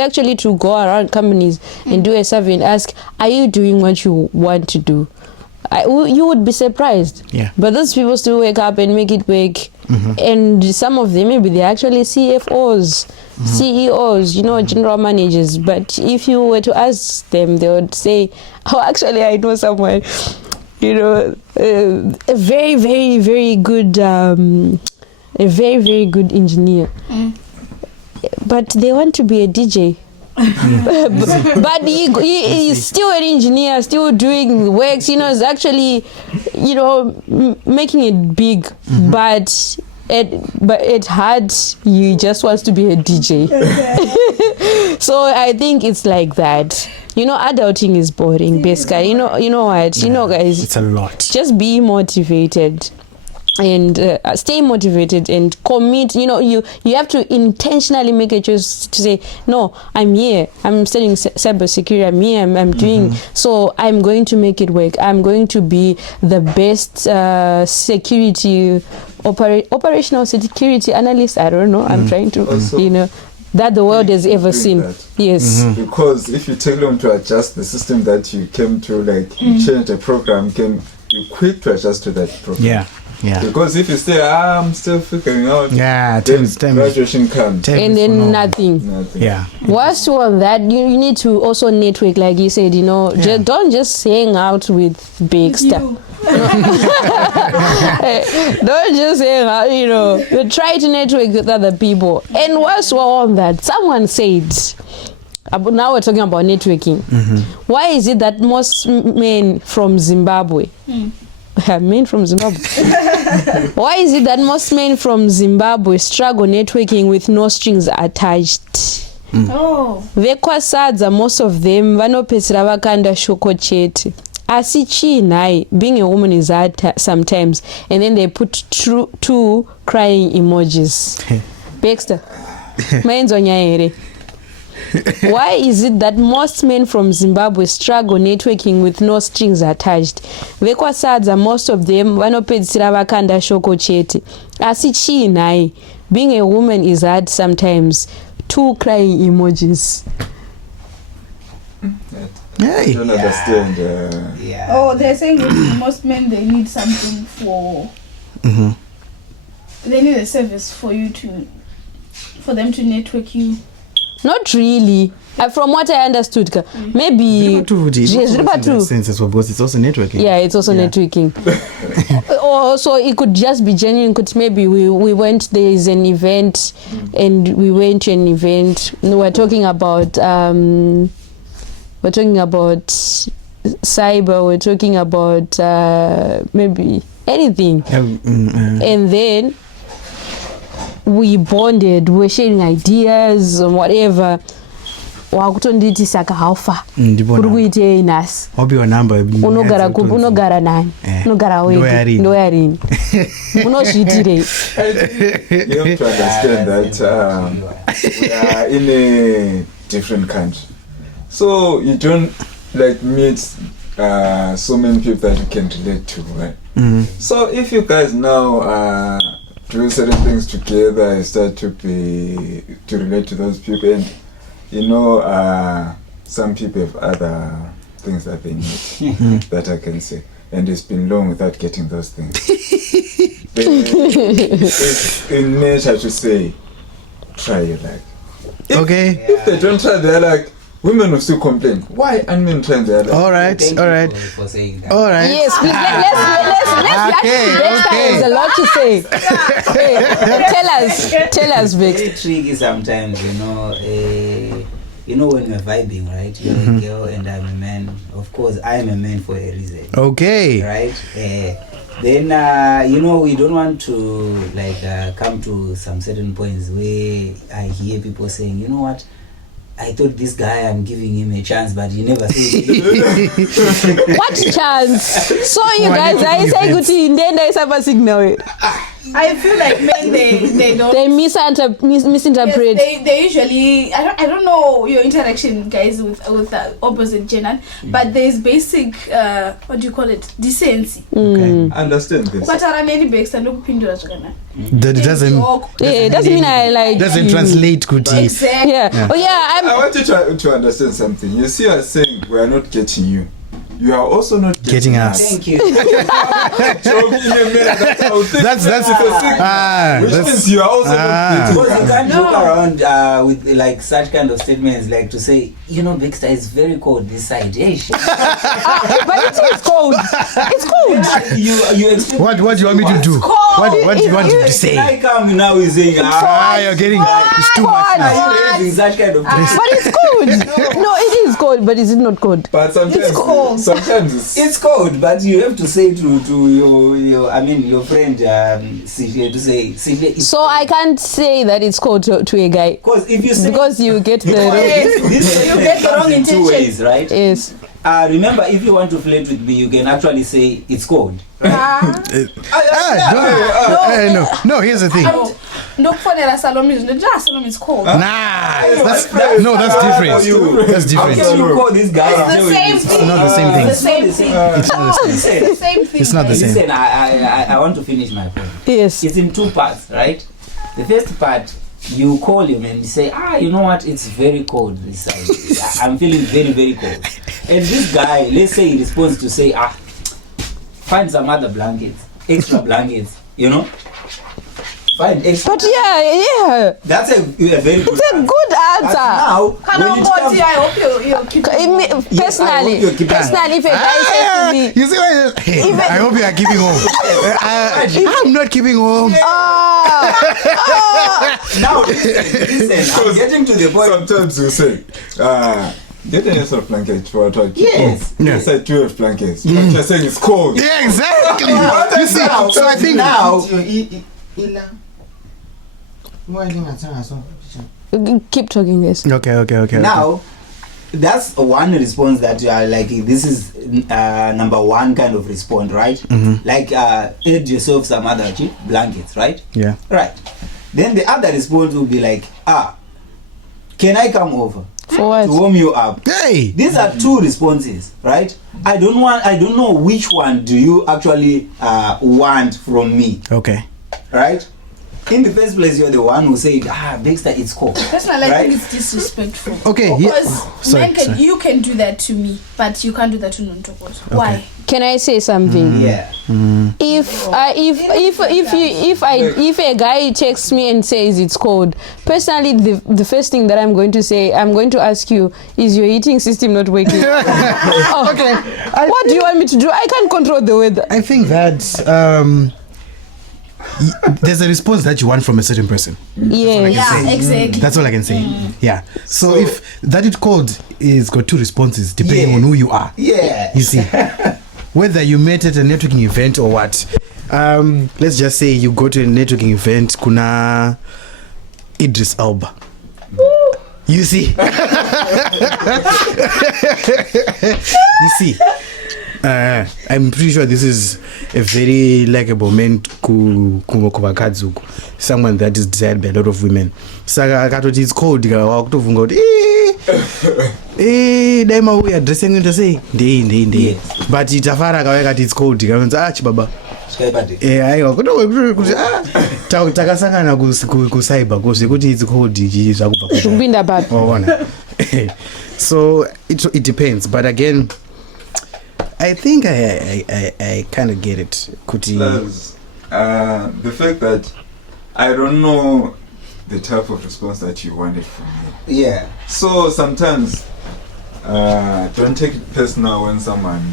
actually to go around companies and do a survey and ask, are you doing what you want to do? You would be surprised. Yeah. But those people still wake up and make it work. And some of them, maybe they're actually CFOs, CEOs, general managers. But if you were to ask them, they would say, oh, actually, I know someone, a very, very, very good, a very, very good engineer. But they want to be a DJ. But he's still an engineer, still doing works, is actually, making it big. But at heart, he just wants to be a DJ. So I think it's like that. Adulting is boring, basically. You know what? Guys, it's a lot. Just be motivated. And stay motivated and commit. You have to intentionally make a choice to say, no, I'm here, I'm studying cybersecurity, I'm here, I'm doing, so I'm going to make it work. I'm going to be the best operational security analyst. I don't know, I'm trying to also, that the world has ever seen. Yes. Because if you take long to adjust the system that you came to, like you change the program, you're quick to adjust to that program. Yeah. Because if you say, I'm still figuring out, then graduation comes. And then nothing. Yeah. Once you on that, you need to also network, like you said, don't just hang out with big stuff. Don't just hang out, try to network with other people. And once we're on that, someone said, now we're talking about networking. Why is it that most men from Zimbabwe, men from Zimbabwe. Why is it that most men from Zimbabwe struggle networking with no strings attached? Vekwasadza, most of them vanopedzera vakanda shoko chete. Asi chinai, being a woman is hard sometimes, and then they put two crying emojis. Baxter, maenzo nyaya here. Why is it that most men from Zimbabwe struggle networking with no strings attached? Vekwasadza, most of them vanopedzisira vakanda shoko chete. Asi chinai, being a woman is hard sometimes. Two crying emojis. I don't understand. Oh, they're saying that most men, they need something for. They need a service for them to network you. Not really. From what I understood, maybe because it's also networking. Yeah, it's also networking. Or so it could just be genuine. Could maybe we went, there is an event, and we went to an event. We're talking about cyber. We're talking about maybe anything, and then we bonded. We're sharing ideas and whatever. Wakutonditi saka how far kuri kuitei nhasi wapiwa number unogara nani unogara wepi ndoyarini munozviitirei. You have to understand that we are in a different country, so you don't meet so many people that you can relate to, right? So if you guys now do certain things together, you start to relate to those people, and some people have other things that they need that I can say. and it's been long without getting those things, it's in nature to say, try your luck. If they don't try their luck, women will still complain. Why aren't men trying their luck? All right. For saying that. All right. Yes, please. Let's there's a lot to say. Tell us, Bex. Very tricky sometimes, you know when we're vibing, right? You're a girl and I'm a man. Of course, I'm a man for a reason. Okay. Right? Then, we don't want to come to some certain points where I hear people saying, you know what? I thought this guy, I'm giving him a chance, but he never said it. What chance? So you guys, I say good thing, then there is a signal. I feel like men they don't. They misinterpret. Yes, they usually I don't know your interaction, guys, with the opposite gender, but there's basic what do you call it, decency. Okay. I understand this. But are many bakes and look pindu as That doesn't mean I like. Doesn't translate good. Exactly. Yeah. Oh yeah. I want you to understand something. You see us saying we are not getting you. You are also not getting us. Thank you. Which means you are also not because you can't joke around with like such kind of statements, like to say, Baxter is very cold this side. Hey, but it is cold. It's cold. You expect what do you want me to do? What do you want me to say? I come now is saying, you're getting it's too much now. Are you raising such kind of but it's cold. No, it is cold, but is it not cold? But sometimes it's cold. Sometimes it's cold, but you have to say to your friend CJ to say CJ. So I can't say that it's cold to a guy. Because if you say, because you get the you get the wrong intention. 2 ways, right? Yes. Remember, if you want to flirt with me, you can actually say it's cold. No, here's the thing. No, Salome is cold. That's different. That's different. How can you call this guy? It's the same thing. It's not the same thing. The same thing. It's not the same. The same thing. It's not the same. Listen, I want to finish my point. Yes. It's in 2 parts, right? The first part, you call him and you say, you know what? It's very cold this side. I'm feeling very, very cold. And this guy, let's say he responds to say, find some other blankets, extra blankets, Find extra. But yeah. That's a very good It's a good answer. Now, I hope you keep personally, if a guy says to me, you see why I hope you are keeping home. I'm not keeping home. Now listen, I'm getting to the point. Sometimes you say, get an extra blanket for what? Yes. Yes, I do have blankets. But you're saying it's cold. Yeah, exactly. You see, so I think now. Keep talking this. Okay. Now, that's one response that you are like, this is number one kind of response, right? Mm-hmm. Like, add yourself some other cheap blankets, right? Yeah. Right. Then the other response will be like, can I come over? For what? To warm you up. Hey. These are 2 responses, right? I don't know which one do you actually want from me. Okay. Right? In the first place, you're the one who said, Baxter, it's cold. Personally, I think it's disrespectful. Okay, because you can do that to me, but you can't do that to non-tokos. Why? Can I say something? Yeah. If a guy texts me and says it's cold, personally, the first thing that I'm going to say, I'm going to ask you, is your heating system not working? Okay. What do you want me to do? I can't control the weather. I think that there's a response that you want from a certain person. Yeah, exactly. That's all I can say. Yeah. So if that it's cold is got 2 responses depending on who you are. Yeah. You see, whether you met at a networking event or what. Let's just say you go to a networking event, kuna Idris Elba. You see. You see. I'm pretty sure this is a very likable man kubakadzuku, someone that is desired by a lot of women. Saka akatoti it's cold wakutovunga kuti daima uya dress yangu ndase ndei but itafara akauya kati it's cold kamanzi chibaba aiwa kuti takasangana kucyber kuti it's cold ichi zvakubva kupinda papi. So it depends, but again I think I kind of get it. Kuti. Plus, the fact that I don't know the type of response that you wanted from me. Yeah. So sometimes don't take it personal when someone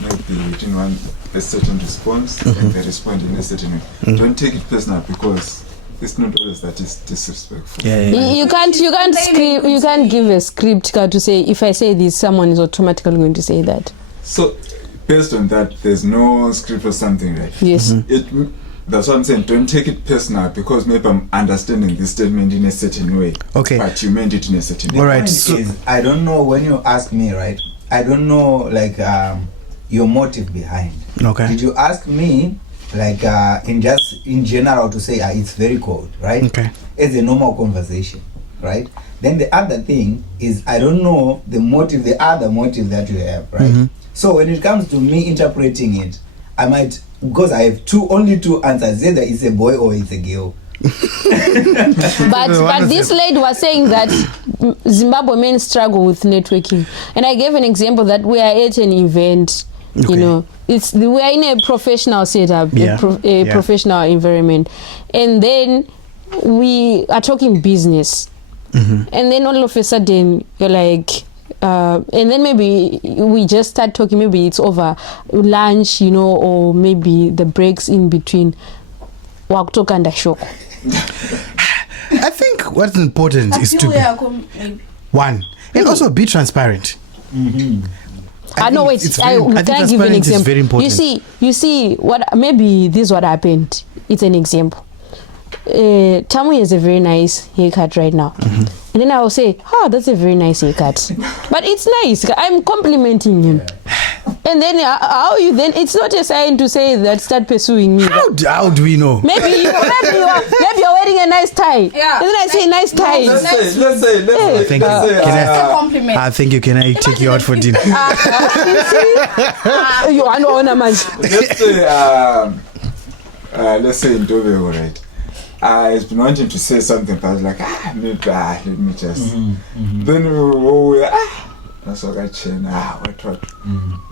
maybe didn't want a certain response and they respond in a certain way. Don't take it personal because it's not always that is disrespectful. You can't script, you can't give a script to say if I say this, someone is automatically going to say that. So based on that, there's no script or something, right? Yes. That's what I'm saying. Don't take it personal because maybe I'm understanding this statement in a certain way. Okay. But you meant it in a certain way. All right. So, I don't know when you ask me, right? I don't know like your motive behind. Okay. Did you ask me like in general to say it's very cold, right? Okay. It's a normal conversation, right? Then the other thing is I don't know the motive, the other motive that you have, right? So when it comes to me interpreting it, I might, because I have only two answers, either it's a boy or it's a girl. But this lady was saying that Zimbabwe men struggle with networking, and I gave an example that we are at an event. Okay. You know, we are in a professional setup, a professional environment, and then we are talking business, and then all of a sudden you're like. And then maybe we just start talking, maybe it's over lunch, you know, or maybe the breaks in between. I think what's important is to be one and also be transparent. I know can I give an example? Very important. You see what maybe this is what happened. It's an example. Tamu has a very nice haircut right now. And then I will say, oh, that's a very nice haircut. But it's nice. I'm complimenting him. And then how you then? It's not a sign to say that start pursuing me. How do we know? Maybe you're wearing a nice tie. Yeah. And then I say nice tie. Let's say. Thank you. It's a compliment. Thank you. Can I take you out for dinner? You are no owner, man. Let's say in Tobago, right? I've been wanting to say something, but I was like, let me just. Then that's what I change. What?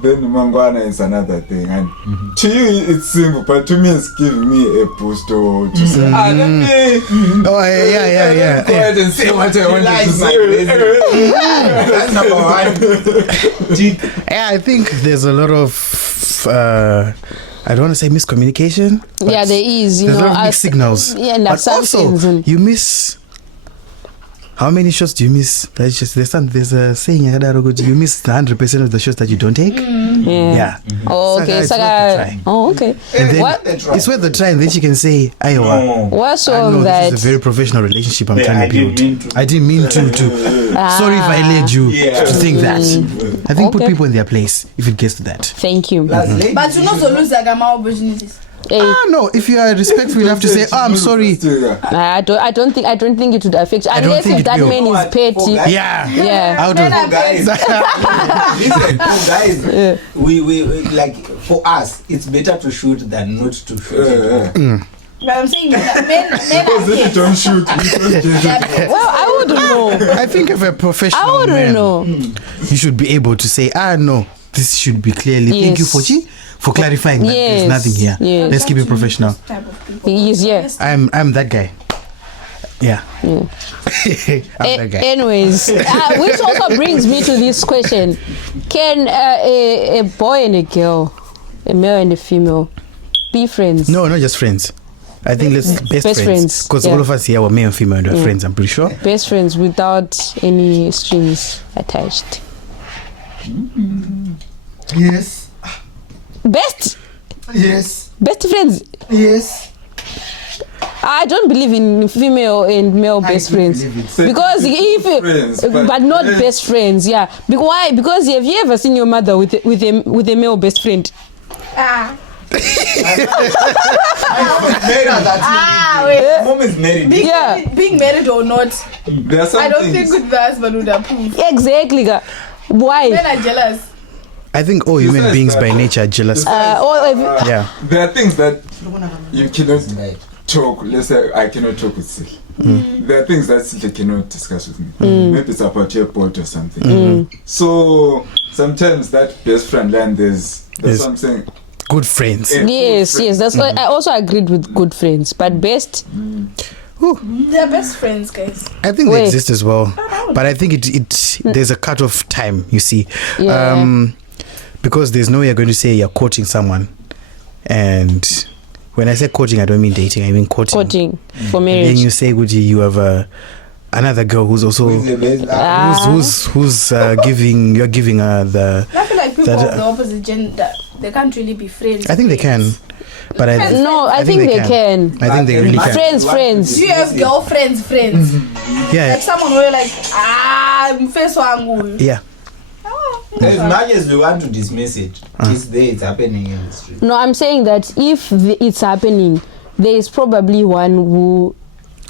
Then Mangwana is another thing, and to you it's simple, but to me it's giving me a boost to say, let me. Oh yeah. Go ahead and say what I wanted to say. That's number one. Yeah, I think there's a lot of. I don't want to say miscommunication. Yeah, there is. There's a lot of mixed signals. Yeah, and but also you miss. How many shots do you miss? That's just there's a saying you miss 100% of the shots that you don't take. Yeah. Oh, okay. Okay. And then it's worth the try, and then she can say, "Aywa, what's I all know that? this is a very professional relationship I'm trying to build. I didn't mean to. Sorry if I led you to think that. I think put people in their place if it gets to that. Thank you. But you not lose like opportunities. No, if you are respectful enough to say, I'm sorry. I don't think it would affect you. Unless if that man is petty. Yeah. Out of guys, we like for us it's better to shoot than not to shoot. But I'm saying men because if you don't shoot, well, I wouldn't know. I think if a professional I wouldn't man, know. You should be able to say, no, this should be clearly. Thank you for clarifying that there's nothing here. Yes. Let's keep it professional. Yes. I'm that guy. Yeah. I'm that guy. Anyways, which also brings me to this question: can a boy and a girl, a male and a female, be friends? No, not just friends. I think let's best friends. Because all of us here were male and female and we're friends, I'm pretty sure. Best friends without any strings attached. Yes. Best? Yes. Best friends? Yes. I don't believe in female and male best friends because but not best friends. Yeah. Why? Because have you ever seen your mother with a male best friend? Mom is married. Being married or not, I don't think the husband would approve. Exactly. Why? Men are jealous. I think all human beings by nature are jealous. There are things that you cannot talk, let's say I cannot talk with Sil. There are things that Sil cannot discuss with me. Maybe it's about airport or something. So sometimes that best friend line, there's something. Good friends. Yes, that's why I also agreed with good friends, but best. They're best friends, guys. I think they exist as well, but I think it there's a cut off time. You see, because there's no way you're going to say you're courting someone, and when I say courting, I don't mean dating. I mean courting. Courting for marriage. Then you say, "Would you have another girl who's also who's giving you're giving her the." I feel like people of the opposite gender, they can't really be friends. I think they can. But I think they can. I think they really can. Friends. Do you have girlfriends, friends? Yeah. Like someone where you're like, face wangu. Yeah. As much as we want to dismiss it, it's there, it's happening in the street. No, I'm saying that if it's happening, there is probably one who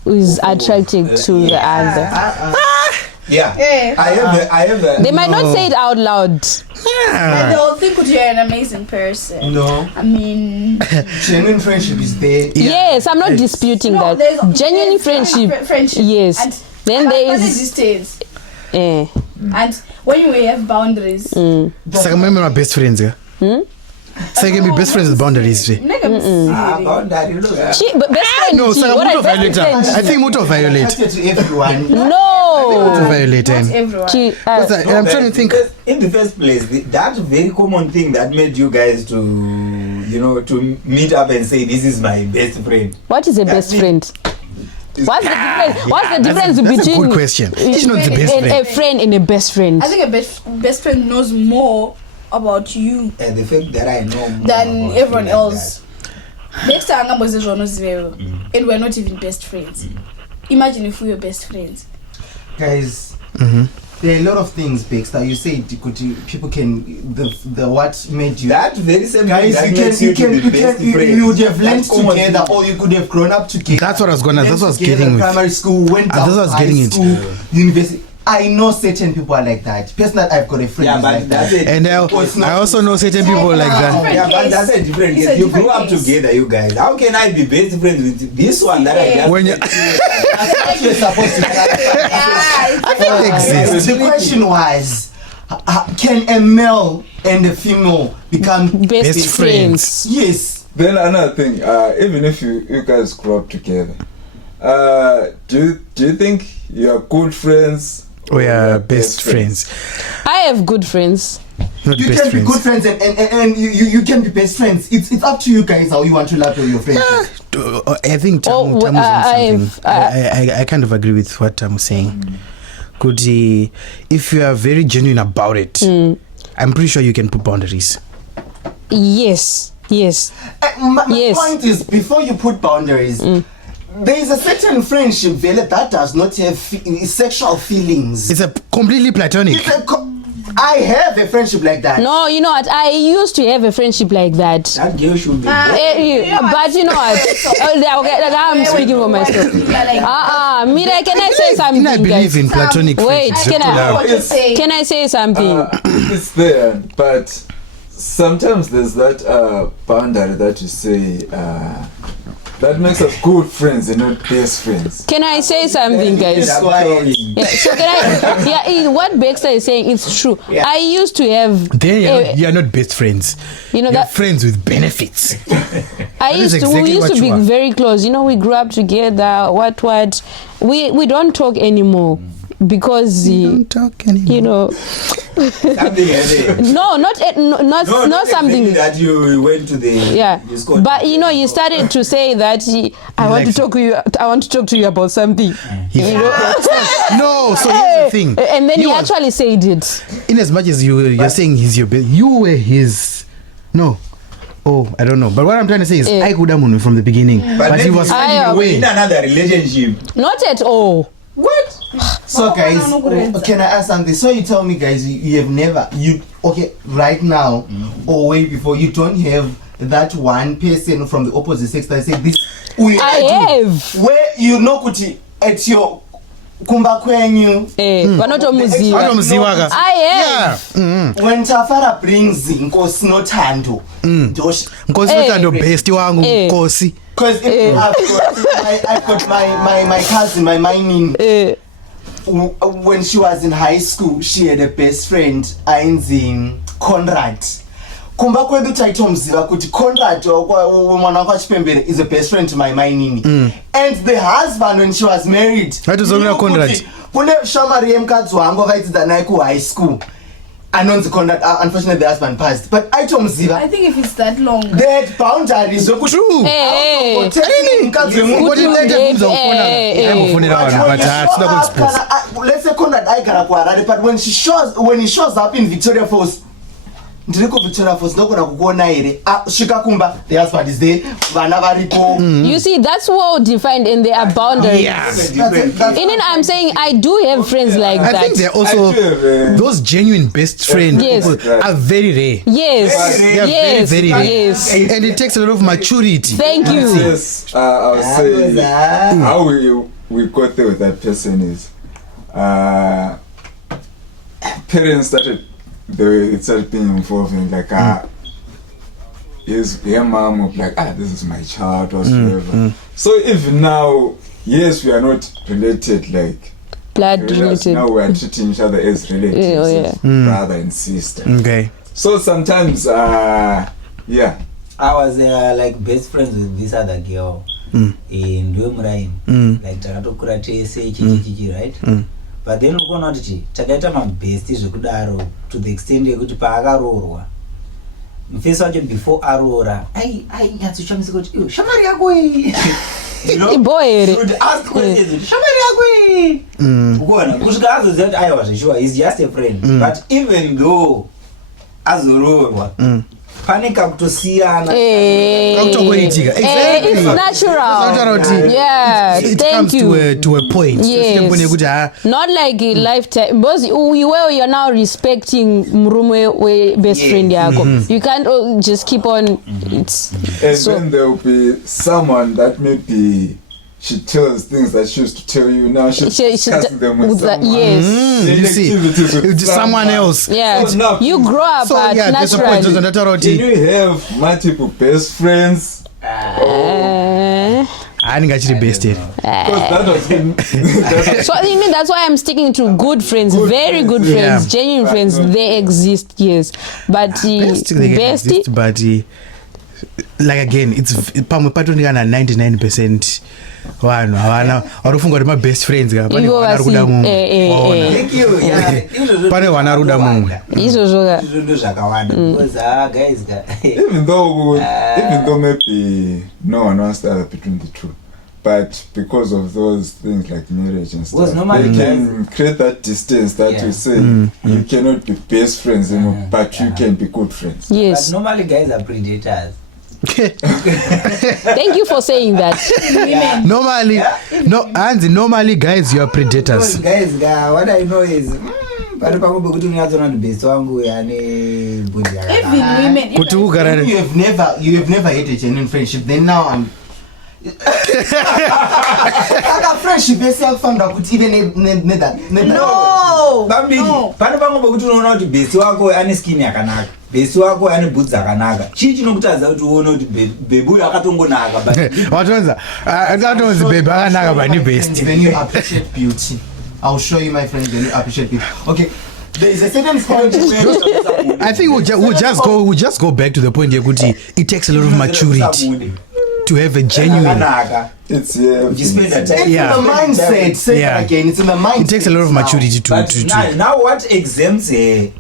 is attracted to the other. Yeah. I have a They might not say it out loud. And they'll think that you're an amazing person. No. I mean, genuine friendship is there. Yes, I'm not disputing that. Genuine friendship. Yes. And then there is distance. And when you have boundaries. So I can remember my best friends. So you can be best friends with boundaries. Boundary, look. But best friend. No, so I think Muto violate. To everyone. No. Muto violate. Not everyone. I'm trying to think. In the first place, that very common thing that made you guys to meet up and say, this is my best friend. What is a best friend? What's the difference? What's the difference That's between a good question. It's not the best friend. A friend and a best friend? I think a best friend knows more about you and the fact that I know more than everyone else. Next time and we're not even best friends. Imagine if we were best friends. Guys, there are a lot of things, Baxter. You said people can the what made you that very same guys. You would have learned together, or you could have grown up together. That's what I was gonna. That's what I was getting with. Primary school, went down to high school, university. I know certain people are like that. Personally, I've got a friend who's like that. And I also know certain people like that. Yeah, but that's a different case. You grew up together, you guys. How can I be best friends with this one that I just... When you... That's what you're supposed to do. I think they exist. The question was, can a male and a female become best friends? Yes. Then another thing, even if you guys grew up together, do you think you are good friends? We are best friends. I have good friends. You can be good friends and you can be best friends. It's up to you guys how you want to love your friendship. I think Tam was on something. I kind of agree with what Tam was saying. If you are very genuine about it, I'm pretty sure you can put boundaries. Yes. My point is, before you put boundaries, there is a certain friendship that does not have sexual feelings. It's a completely platonic. I have a friendship like that. No, you know what? I used to have a friendship like that. That girl should be. But you know what? I'm speaking for myself. Mira, can I say something? I believe in platonic Wait, friendship. can I say something? It's there, but sometimes there's that boundary that you say that makes us good friends and not best friends. Can I say something, guys? So can I? What Baxter is saying is true. Yeah. I used to have. You're not best friends. You know, you're friends with benefits. We used to be very close. You know, we grew up together. What? We don't talk anymore. Because don't talk anymore. You know, not something that you went to the but you know, you started to say that I want to talk to you about something. You know? No, so here's the thing. And then he actually said it. In as much as you're saying he's your best, you were his. No. Oh, I don't know. But what I'm trying to say is I could have known from the beginning. But he was finding a way. In another relationship. Not at all. What? So guys, can I ask something? So you tell me, guys, you have never, right now or way before, you don't have that one person from the opposite sex that said this. I have. Where you know, at your kumba kwenyu vanotomuziva ka when Tafara brings Nkosi Nothando Nkosi Nothando best wangu Nkosi, because I've got my cousin, my mine when she was in high school, she had a best friend ainzi Conrad. Kumba kwedu taitomziva kuti Conrad mwana wako achipembere is a best friend to my mainini. And the husband when she was married, Conrad kune shamari yemukadzi wangu akaitidza naye ku high school anonzi Conrad. Unfortunately the husband passed, but aitomziva. I think if it's that long, that boundaries zokuti let's say Conrad aigara kuHarare, but when he shows up in Victoria Falls, Victoria Falls ndokona kukuona here svika kumba, the husband is there, vana varipo. You see, that's well defined and there are boundaries. And I'm saying I do have friends like that. I think they're also those genuine best friends are very rare. Yes. They are very rare. Yes. And it takes a lot of maturity. Thank you. Yes, I'll say how we got there with that person is parents started being involved in like her mom was like, this is my child or whatever. So even now, yes, we are not related like blood related. Now we are treating each other as relatives, as brother and sister. Okay. So sometimes I was like best friends with this other girl in Duemrain, like takatokura tese chichi, right? But then ukona kuti takaita mabest zvekudaro to the extent yekuti paakaroorwa mufesi wacho before aroora ainyatsoshamisika kuti iwe shamari yako iboere shamari yako ukona kusvika azoziva kuti aiwa zveshuwa is just a friend. But even though azoroorwa pane kakutosiyana kakutongoitika. It's natural. Yeah, it thank comes you. to a point. Yes. Not like a lifetime, because you're now respecting mrume best friend yako. You can't just keep on. It's so. Then there will be someone that maybe she tells things that she used to tell you. Now she's discussing them with someone. Yes. You see, someone else. Yeah. So you grow up naturally. Can you have multiple best friends? I think actually best it. So I think that's why I'm sticking to good friends, very good friends, genuine friends. They exist, yes, but bestie, but like again, it's pamwe patonikana 99% vanhu havana varofunga kuti mabest friends ka pane vana ruda mumwe pane vana ruda mumwe izvozvo ndo zvakawanda because guys even though maybe no one wants to other between the two, but because of those things like marriage and stuff, they can create that distance that you say you cannot be best friends anymore, but you can be good friends. Yes, but normally guys are predators. Thank you for saying that. Normally guys, you are predators. Guys, what I know is even women, you have never had a genuine friendship. Then now I'm friendship found out even no. Pane pamwe pekuti unoona kuti besi wako ane skin yakanaka, besi wako ane boots dzakanaka, chii chinokutadza kuti uone kuti bebu uyu akatongonaka watonza atonzi bebu akanaka bani best. Then you appreciate beauty. I'll show you my friend, then you appreciate beauty. Okay, there is a certain point where I think we'll just go back to the point yekuti it takes a lot of maturity to have a genuine. It's you spend the time. In the mindset. Say that again. It's in the mindset. It takes a lot of maturity to. Now what exempts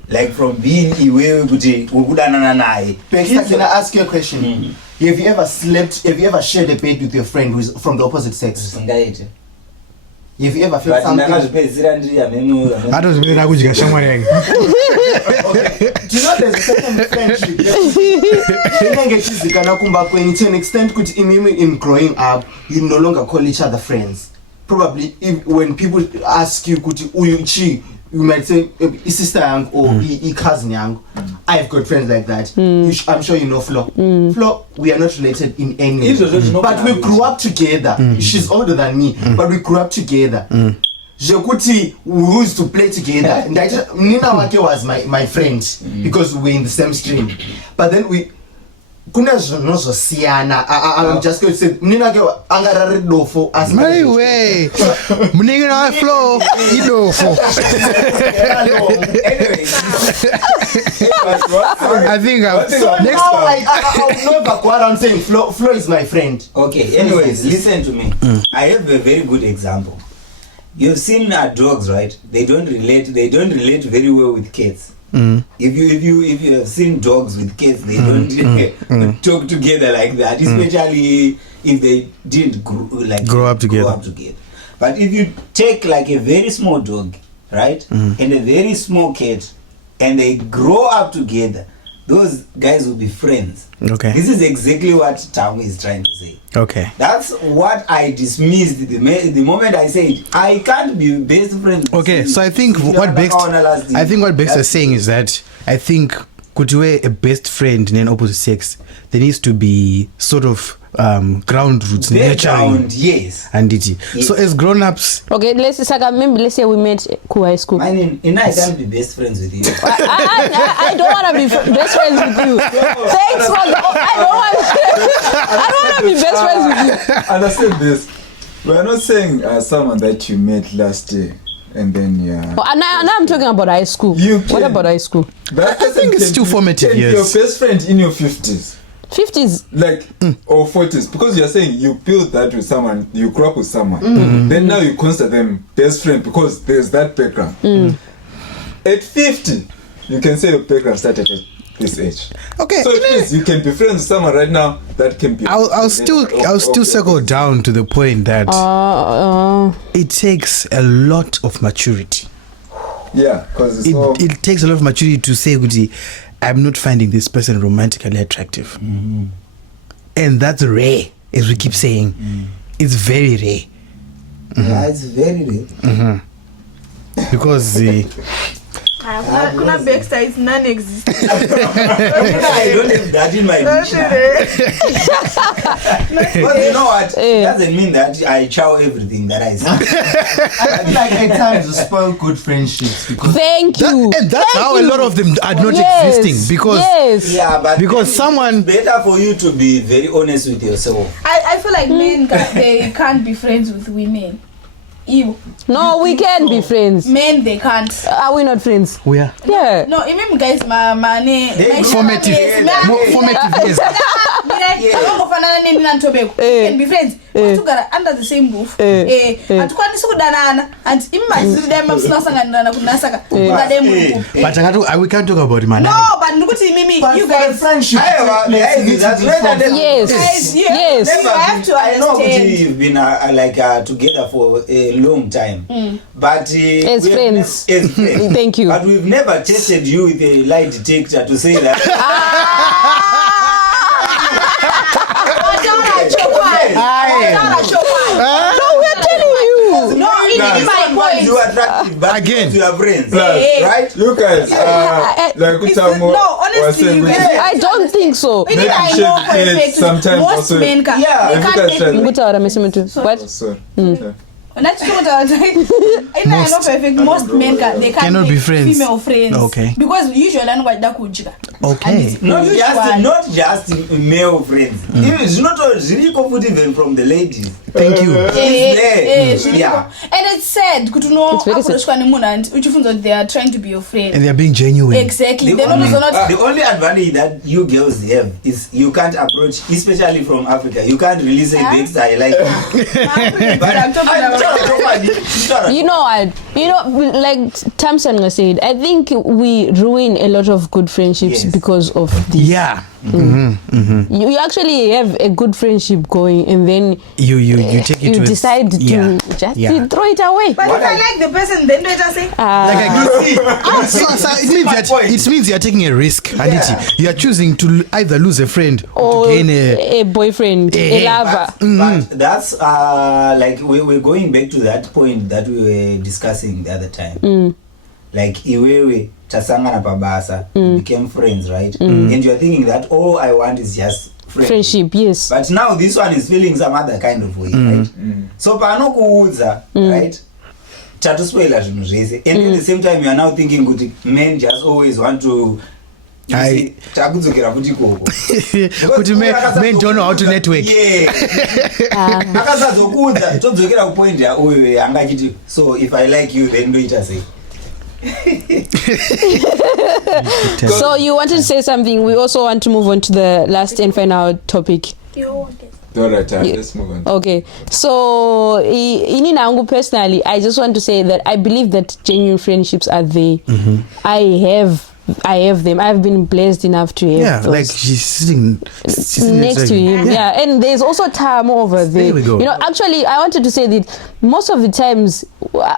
like from being iwe kuti ukudana naye? Can I ask you a question? Have you ever shared a bed with your friend who's from the opposite sex? Have you ever felt something? Do you know there's a certain friendship to an extent in growing up you no longer call each other friends. Probably when people ask you you might say sister young or cousin young. I've got friends like that. I'm sure you know Flo. Flo, we are not related in any way, but we grew up together. She's older than me, but we grew up together. zvekuti we used to play together. Nina wake was my friend because we were in the same stream. But then we kuna zvinozosiyana. I'm just going to say Nina wake angarari dofo as my way munenge na flow idofo. I think next I'll never go around saying Flo is my friend. Okay, anyways, listen to me. I have a very good example. You've seen dogs, right? They don't relate very well with cats. If you have seen dogs with cats, they don't talk together like that, especially if they didn't grow up together. But if you take like a very small dog, right, and a very small cat, and they grow up together, those guys will be friends. Okay. This is exactly what Tamu is trying to say. Okay. That's what I dismissed the moment I said I can't be best friends. Okay, so I think what Bex is saying is that I think could you a best friend in an opposite sex, there needs to be sort of ground roots, nurturing. Yes. And it. Yes. So as grown-ups. Okay, let's say we met high school. I can't be best friends with you. I don't want to be best friends with you. Thanks for I don't want to be best friends with you. Understand this. We're not saying someone that you met last year and then now I'm talking about high school. What about high school? I think it's still formative years. Your best friend in your 50s. 50s like or 40s, because you're saying you built that with someone, you grew up with someone, then now you consider them best friend because there's that background. At 50 you can say your background started at this age. Okay, so it means you can be friends with someone right now that can be I'll still circle down to the point that it takes a lot of maturity. Yeah, because it takes a lot of maturity to say I'm not finding this person romantically attractive. And that's rare, as we keep saying. It's very rare. Yeah, it's very rare. Because kuna Baxter is non-existent. I don't have that in my dictionary. But you know what? It doesn't mean that I chow everything that I say. I feel like at times you spoil good friendships because Thank you. And that's how a lot of them are not existing. Because someone better for you to be very honest with yourself. I feel like men they can't be friends with women. No, we can be friends. Men, they can't. Are we not friends? We are. Yeah. No, even guys, my formative years. We can be friends. Together under the same roof. But we can't talk about man. No, but you guys. Friendship. Yes. You have to I know understand. you've been together for a long time, but as friends. As friends. Thank you. But we've never tested you with a lie detector to say that. No, we're telling you. No, it's my point. You are attractive, but again, you are friends, right? You guys like honestly, you guys, I don't think so. I know for a fact sometimes most men can. What? That's what I was like. I know for a fact most men they cannot be friends. Female friends. Okay. Because usually I know what that could. Okay. Not just male friends. It's not really comfortable from the ladies. Thank you. Yeah. And it's sad to know they are trying to be your friend. And they are being genuine. Exactly. The only advantage that you girls have is you can't approach, especially from Africa. You can't really say things I like. But I'm talking about. You know what? Like Tamsan said, I think we ruin a lot of good friendships because of this. Yeah. You actually have a good friendship going, and then you take it. You decide to just throw it away. But if I like the person, then do I just say? It means you are taking a risk, and you are choosing to either lose a friend or to gain a boyfriend, a lover. But that's like we're going back to that point that we were discussing the other time. Like Iwewe Tasangana Pabasa became friends, right? And you're thinking that all I want is just friendship, yes. But now this one is feeling some other kind of way, right? So Panoku Uza, right? tatuspoila zvinhu zvese and at the same time you are now thinking kuti men just always want to takudzokera kuti ikoko kuti men don't know how to network. akasadzokudza todzokera kupoint uyu anga achiti so if I like you then ndoita sei. So you wanted to say something. We also want to move on to the last and final topic. Alright, let's move on. Okay, so in Nangu personally, I just want to say that I believe that genuine friendships are there. I have them. I've been blessed enough to have those. Like she's sitting next to him. Yeah, and there's also Tam over there. There we go. You know, actually, I wanted to say that most of the times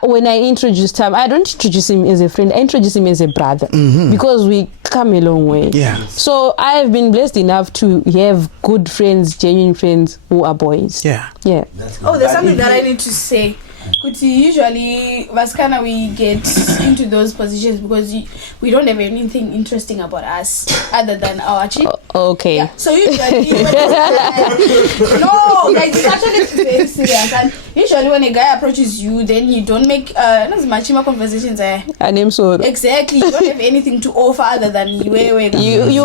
when I introduce Tam, I don't introduce him as a friend. I introduce him as a brother because we come a long way. Yeah. So I have been blessed enough to have good friends, genuine friends who are boys. Yeah. Yeah. Oh, there's something that I need to say. Usually, Vaskana, we get into those positions because we don't have anything interesting about us other than our chick. Okay. Yeah. So usually, no, like it's actually very serious. And usually, when a guy approaches you, then you don't make not much conversations. Exactly. You don't have anything to offer other than you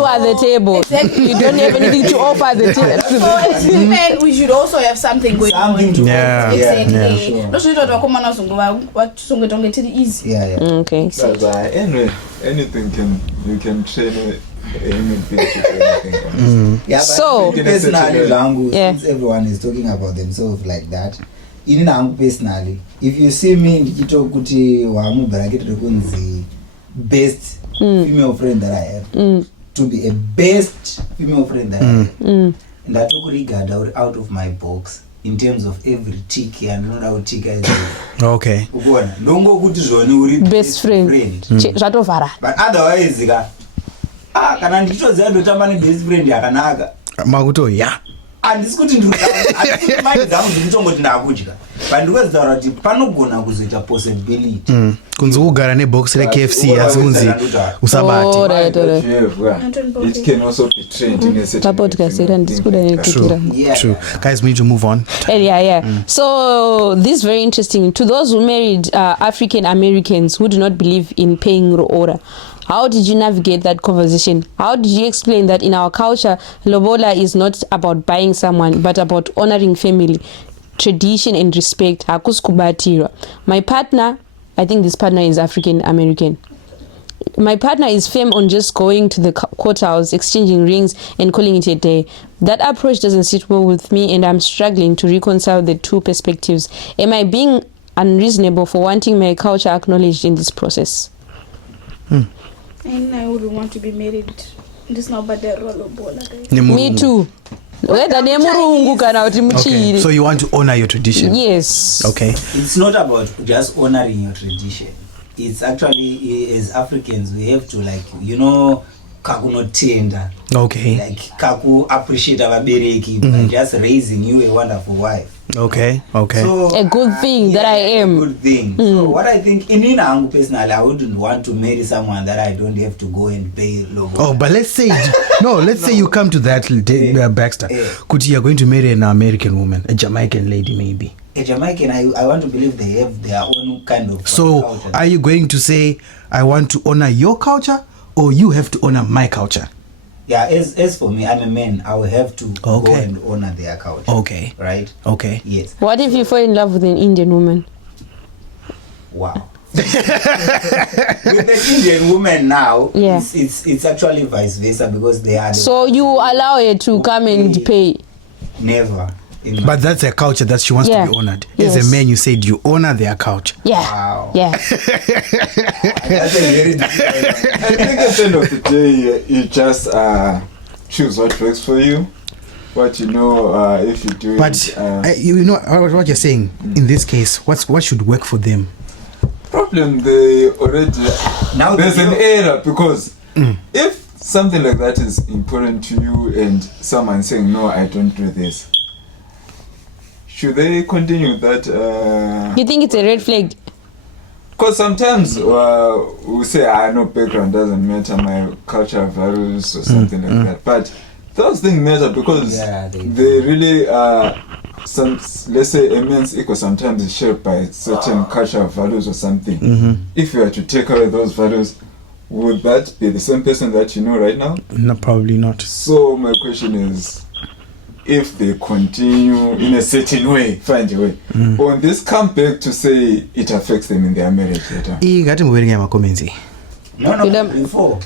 are the table. Exactly. You don't have anything to offer the table. So as women, we should also have something going on. Yeah. Exactly. Yeah, sure. Okay. But anyway, anything you can train anything to anything. Yeah, but so personally, Langu, since everyone is talking about themselves like that, in Langu personally, if you see me ndikito kuti wamu bracket rekunzi best female friend that I have, to be a best female friend that I have, and I took regard out of my box. In terms of every tick and not how tick is. Okay. Longo kuti zvone uri best friend. Zvatovhara. But otherwise kana ndichitoziva ndotamba ne best friend yakanaka. Makuto yeah. Handisi kuti ndikuti mai dzangu ndikutongoti ndakudya. But ndikuzitaura kuti panogona kuzoita possibility. Kunzi kugara nebox reKFC asi kunzi usabati. It can also be trained in a certain True. Guys, we need to move on. Yeah. So this is very interesting. To those who married African Americans who do not believe in paying order, how did you navigate that conversation? How did you explain that in our culture, lobola is not about buying someone, but about honoring family, tradition, and respect? My partner, I think this partner is African American. My partner is firm on just going to the courthouse, exchanging rings, and calling it a day. That approach doesn't sit well with me, and I'm struggling to reconcile the two perspectives. Am I being unreasonable for wanting my culture acknowledged in this process? And I wouldn't want to be married. Just not about the role of bola. Me too. Okay, so you want to honor your tradition? Yes. Okay. It's not about just honoring your tradition. It's actually, as Africans, we have to kakunotenda. Okay. Like kaku appreciate our bereki by just raising you a wonderful wife. Okay. So, a good thing that I am. A good thing. So what I think, in Nangu personally, I wouldn't want to marry someone that I don't have to go and pay logo. Oh, but let's say you come to that, Baxter. Could you are going to marry an American woman, a Jamaican lady maybe? A Jamaican, I want to believe they have their own kind of so culture. Are you going to say, I want to honor your culture, or you have to honor my culture? Yeah, as for me, I'm a man. I will have to go and honor their culture. Okay. Right? Okay. Yes. What if you fall in love with an Indian woman? Wow. With the Indian woman now, it's actually vice versa because they are. So you allow her to come and pay? Never. But that's a culture that she wants to be honored. As a man, you said you honor their culture. Yeah. Wow. Yeah. That's a very difficult. I think at the end of the day, you just choose what works for you. What if you do it. But you know what you're saying in this case. What should work for them? Problem they already now there's an error because if something like that is important to you and someone saying no, I don't do this. Should they continue that? You think it's a red flag? Because sometimes we say, no, background doesn't matter, my cultural values or something like that. But those things matter because they really let's say a man's ego sometimes is shaped by certain cultural values or something. If you were to take away those values, would that be the same person that you know right now? No, probably not. So my question is, if they continue in a certain way, find a way, will this come back to say it affects them in their marriage later? No, before.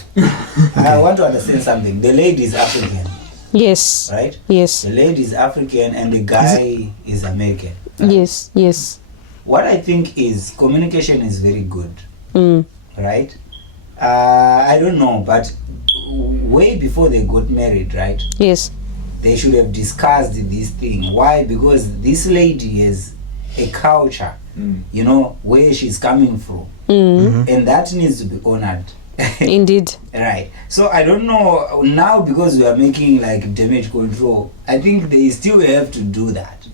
I want to understand something. The lady is African. Yes. Right? Yes. The lady is African and the guy is American. Yes. Yes. What I think is communication is very good. Right? I don't know, but way before they got married, right? Yes. They should have discussed this thing. Why? Because this lady has a culture, you know, where she's coming from. And that needs to be honored. Indeed. Right. So I don't know now, because we are making like damage control, I think they still have to do that.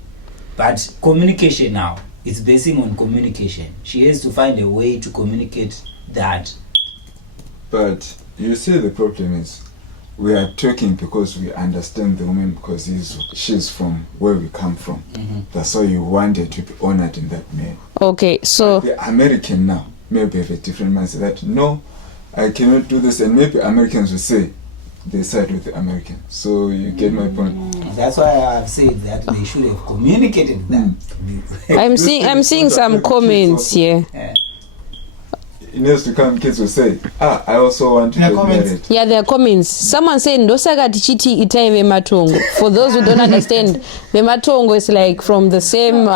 But communication now, it's basing on communication. She has to find a way to communicate that. But you see, the problem is we are talking because we understand the woman, because she's from where we come from. That's why you wanted to be honored in that way. Okay, so the American now maybe have a different mindset that no, I cannot do this, and maybe Americans will say they side with the American. So you get my point. That's why I've said that they should have communicated that. I'm seeing some comments here. In years to come, kids will say, I also want to get married. Yeah, there are comments. Someone said, ndosaka tichiti itai vematongo. For those who don't understand, vematongo is like from the same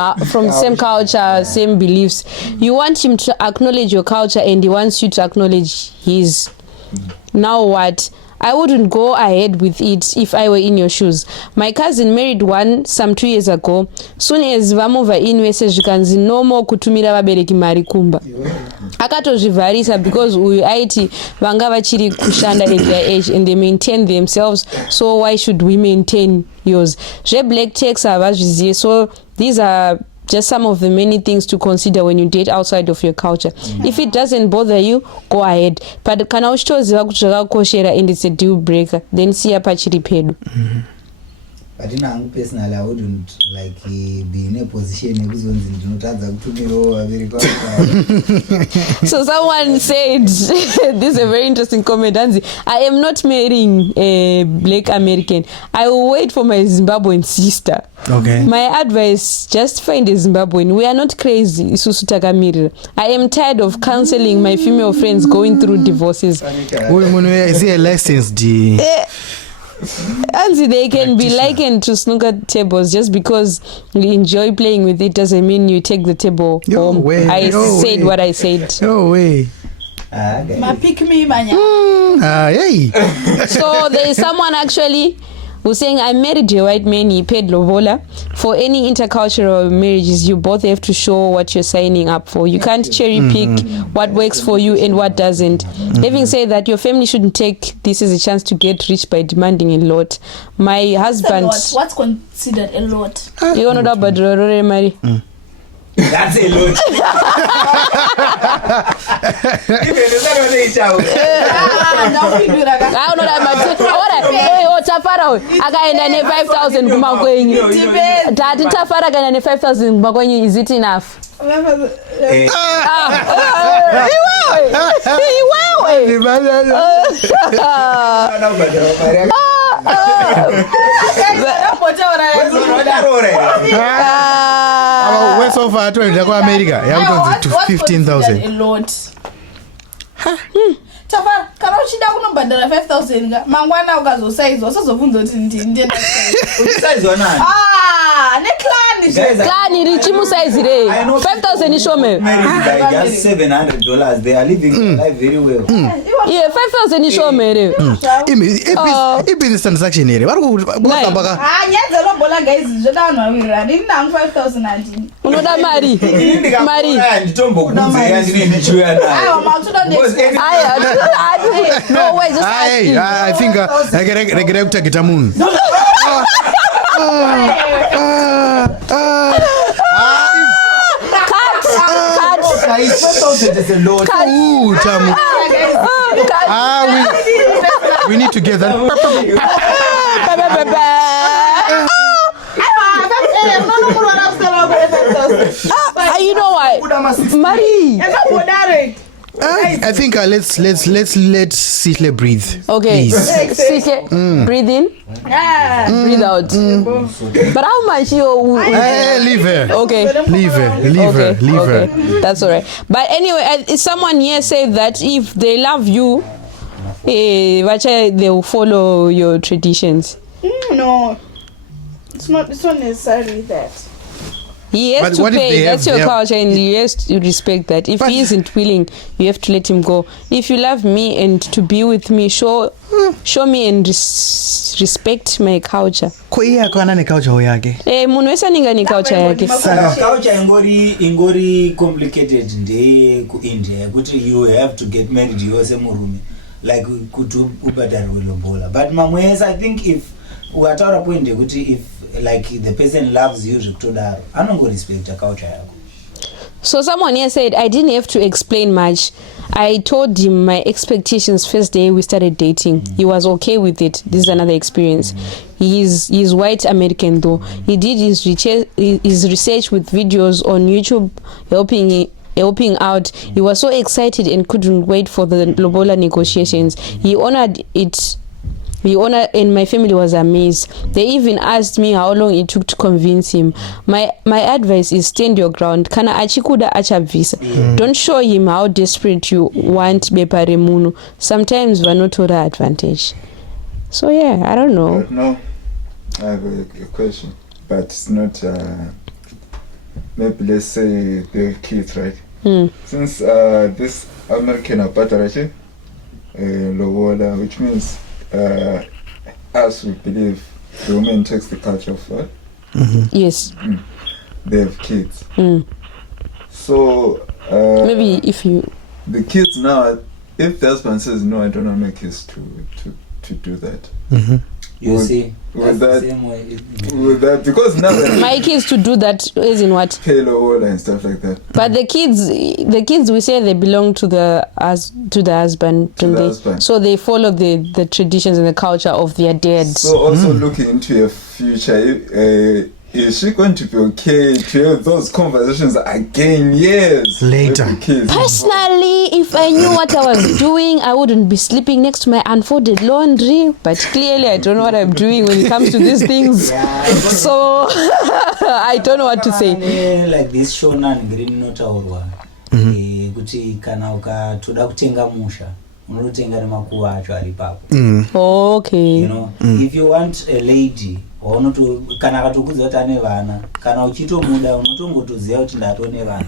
culture, same beliefs. You want him to acknowledge your culture, and he wants you to acknowledge his. Now what? I wouldn't go ahead with it if I were in your shoes. My cousin married one some 2 years ago. Soon as vamova in zvikanzi no more kutumira vabereki mari kumba. Akatozvivharisa because uyu aiti vanga vachiri kushanda at their age and they maintain themselves, so why should we maintain yours? Black takes avazvizive. So these are just some of the many things to consider when you date outside of your culture. If it doesn't bother you, go ahead. But kana uchitoziva kuti zvakakoshera and it's a deal breaker, then siya pachiri pedu. But in a personally, I wouldn't like be in a position So someone said, this is a very interesting comment, Anzi, I am not marrying a black American. I will wait for my Zimbabwean sister. Okay. My advice, just find a Zimbabwean. We are not crazy. Isusu Takamirira. I am tired of counseling my female friends going through divorces. Is he a licensed? And they can be likened to snooker tables. Just because you enjoy playing with it doesn't mean you take the table home. I said what I said. No way. Ma pick me, manya. Hey. So there is someone actually who's saying, I married a white man, he paid lobola. For any intercultural marriages, you both have to show what you're signing up for. You can't cherry pick what works for you and what doesn't. Having said that, your family shouldn't take this as a chance to get rich by demanding a lot. My husband... What's considered a lot? You know about Mari? That's a lot. Tafara akaenda ne 5,000 kumakwenyu. Tati Tafara akaenda ne 5,000 kumakwenyu, is it enough? West of America, to 15,000. A lot. Tafara, kana uchida kunobhadhara 5,000 mangwana ukazosaizwa usazobvunza kuti ndinenda usaizwa nani? Clan richimusaizi re 5,000 ishome. Just $700. They are living their life very well. Yeah, 5,000 ishome re. Business transaction here. nyanza lobola guys zvedanhawirira ndini nangu 5,000 handini. Unoda mari. Mari. Nditombokudzera ndine michuya nayo. Aiwa mautoda no way, just asking. I think I get to get a moon. We need to get that. You know what? Marie. I think let's let Sihle breathe. Okay. Please. Sihle, breathe in. Breathe out. But how much you? Leave her. Okay. Leave her. That's all right. But anyway, someone here said that if they love you, they will follow your traditions. No, it's not necessarily that. He has to pay. That's your culture, and he has to respect that. If he isn't willing, you have to let him go. If you love me and to be with me, show me and respect my culture. Munhu wese anenge ne culture yake. Culture ingori complicated nde ku India kuti you have to get married yose murume like kuti ubhadharwe lobola. But mamwese I think if ukataura point yekuti if like the person loves you zvekutodaro anongorespecta culture yako. So someone here said I didn't have to explain much. I told him my expectations first day we started dating. He was okay with it. This is another experience. He's white American though. He did his research with videos on YouTube helping out. He was so excited and couldn't wait for the lobola negotiations. He honored it. And my family was amazed. They even asked me how long it took to convince him. My advice is stand your ground. Kana achikuda achabvisa. Don't show him how desperate you want bepare munu. Sometimes vanotora advantage. So yeah, I don't know. No, I have a question, but it's not. Maybe let's say the kids, right? Since this American apartheid, lobola, which means. As we believe, the woman takes the culture of what? Yes. They have kids. So maybe if you the kids now, if the husband says no, I don't want my kids to do that. You see, with that, the same way. With that, because now my kids to do that is in what? Payload and stuff like that. But the kids we say they belong to the husband, so they follow the traditions and the culture of their dads. So also looking into your future, is she going to be okay to have those conversations again years later? Personally, if I knew what I was doing, I wouldn't be sleeping next to my unfolded laundry. But clearly, I don't know what I'm doing when it comes to these things. So I don't know what to say. Like this shona green notaurwa. Kuti kana ukatoda kutenga musha, unotenga nemakuwa acho ari papo. Okay. You know, if you want a lady kana akatokudza kuti ane vana kana uchitomuda unotongotoziva kuti ndatone vana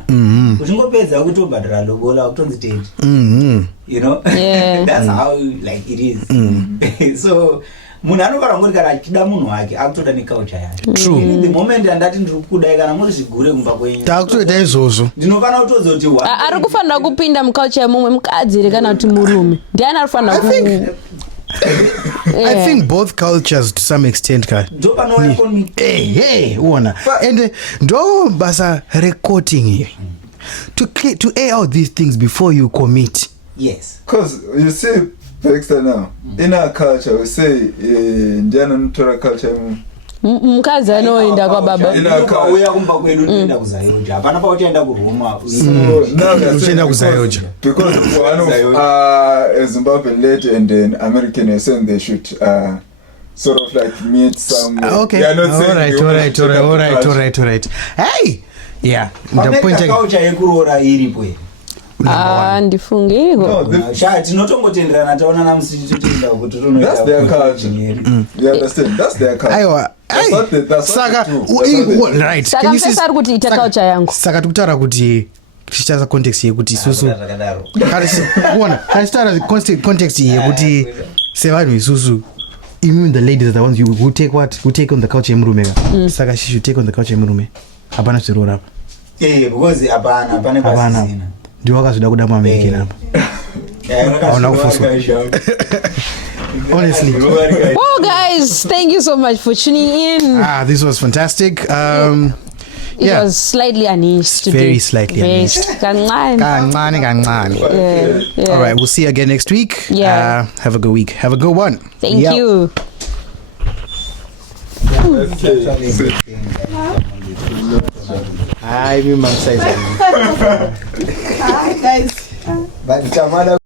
uchingopedza kutobhadhara lobola kutonzi tedi. You know, that's how like it is. So munhu anofanira ngoti kana achida munhu wake akutoda neculture yake. True. The moment andati ndiri kukudai kana muri zvigure kumba kwenyu takutoita izvozvo ndinofanira kutozoti ari kufanira kupinda muculture yemumwe mukadzi here kana kuti murume ndiani arifanira I think both cultures to some extent and ndo basa recording here to air out these things before you commit. Yes, because you see Baxter now in our culture we say ndiana notora culture mukadzi anoenda kwababa uya kumba kwedu unoenda kuzayoja hapana pauchaenda kuruma uchienda kuzayoja because one of Zimbabwean lady and an American are saying they should sort of like meet somewhere. Okay, all right. Hey, yeah, the point culture yekurora iripo ndifungiko tinotongotenderana taona namusititoenda kuti that's their culture. You understand? That's their culture. Saka right. Saka mfesa kuti ita culture yangu. Saka tukutara kuti tichitaza context yekuti isusu. Kuona, tichitaza context yekuti sevanhu isusu. Even the ladies are the ones who take on the culture yemurume. Saka she should take on the culture yemurume. Hapana zvirora hapa. Because hapana pane pasina. Ndio wakazoda kuda muAmerika hapa. Honestly. Well, guys, thank you so much for tuning in. This was fantastic. It was slightly unhinged today. Very slightly unhinged. Kancane. Yeah. All right, we'll see you again next week. Yeah. Have a good week. Have a good one. Thank you. hayi mimi mangisayizana Guys. But Chamada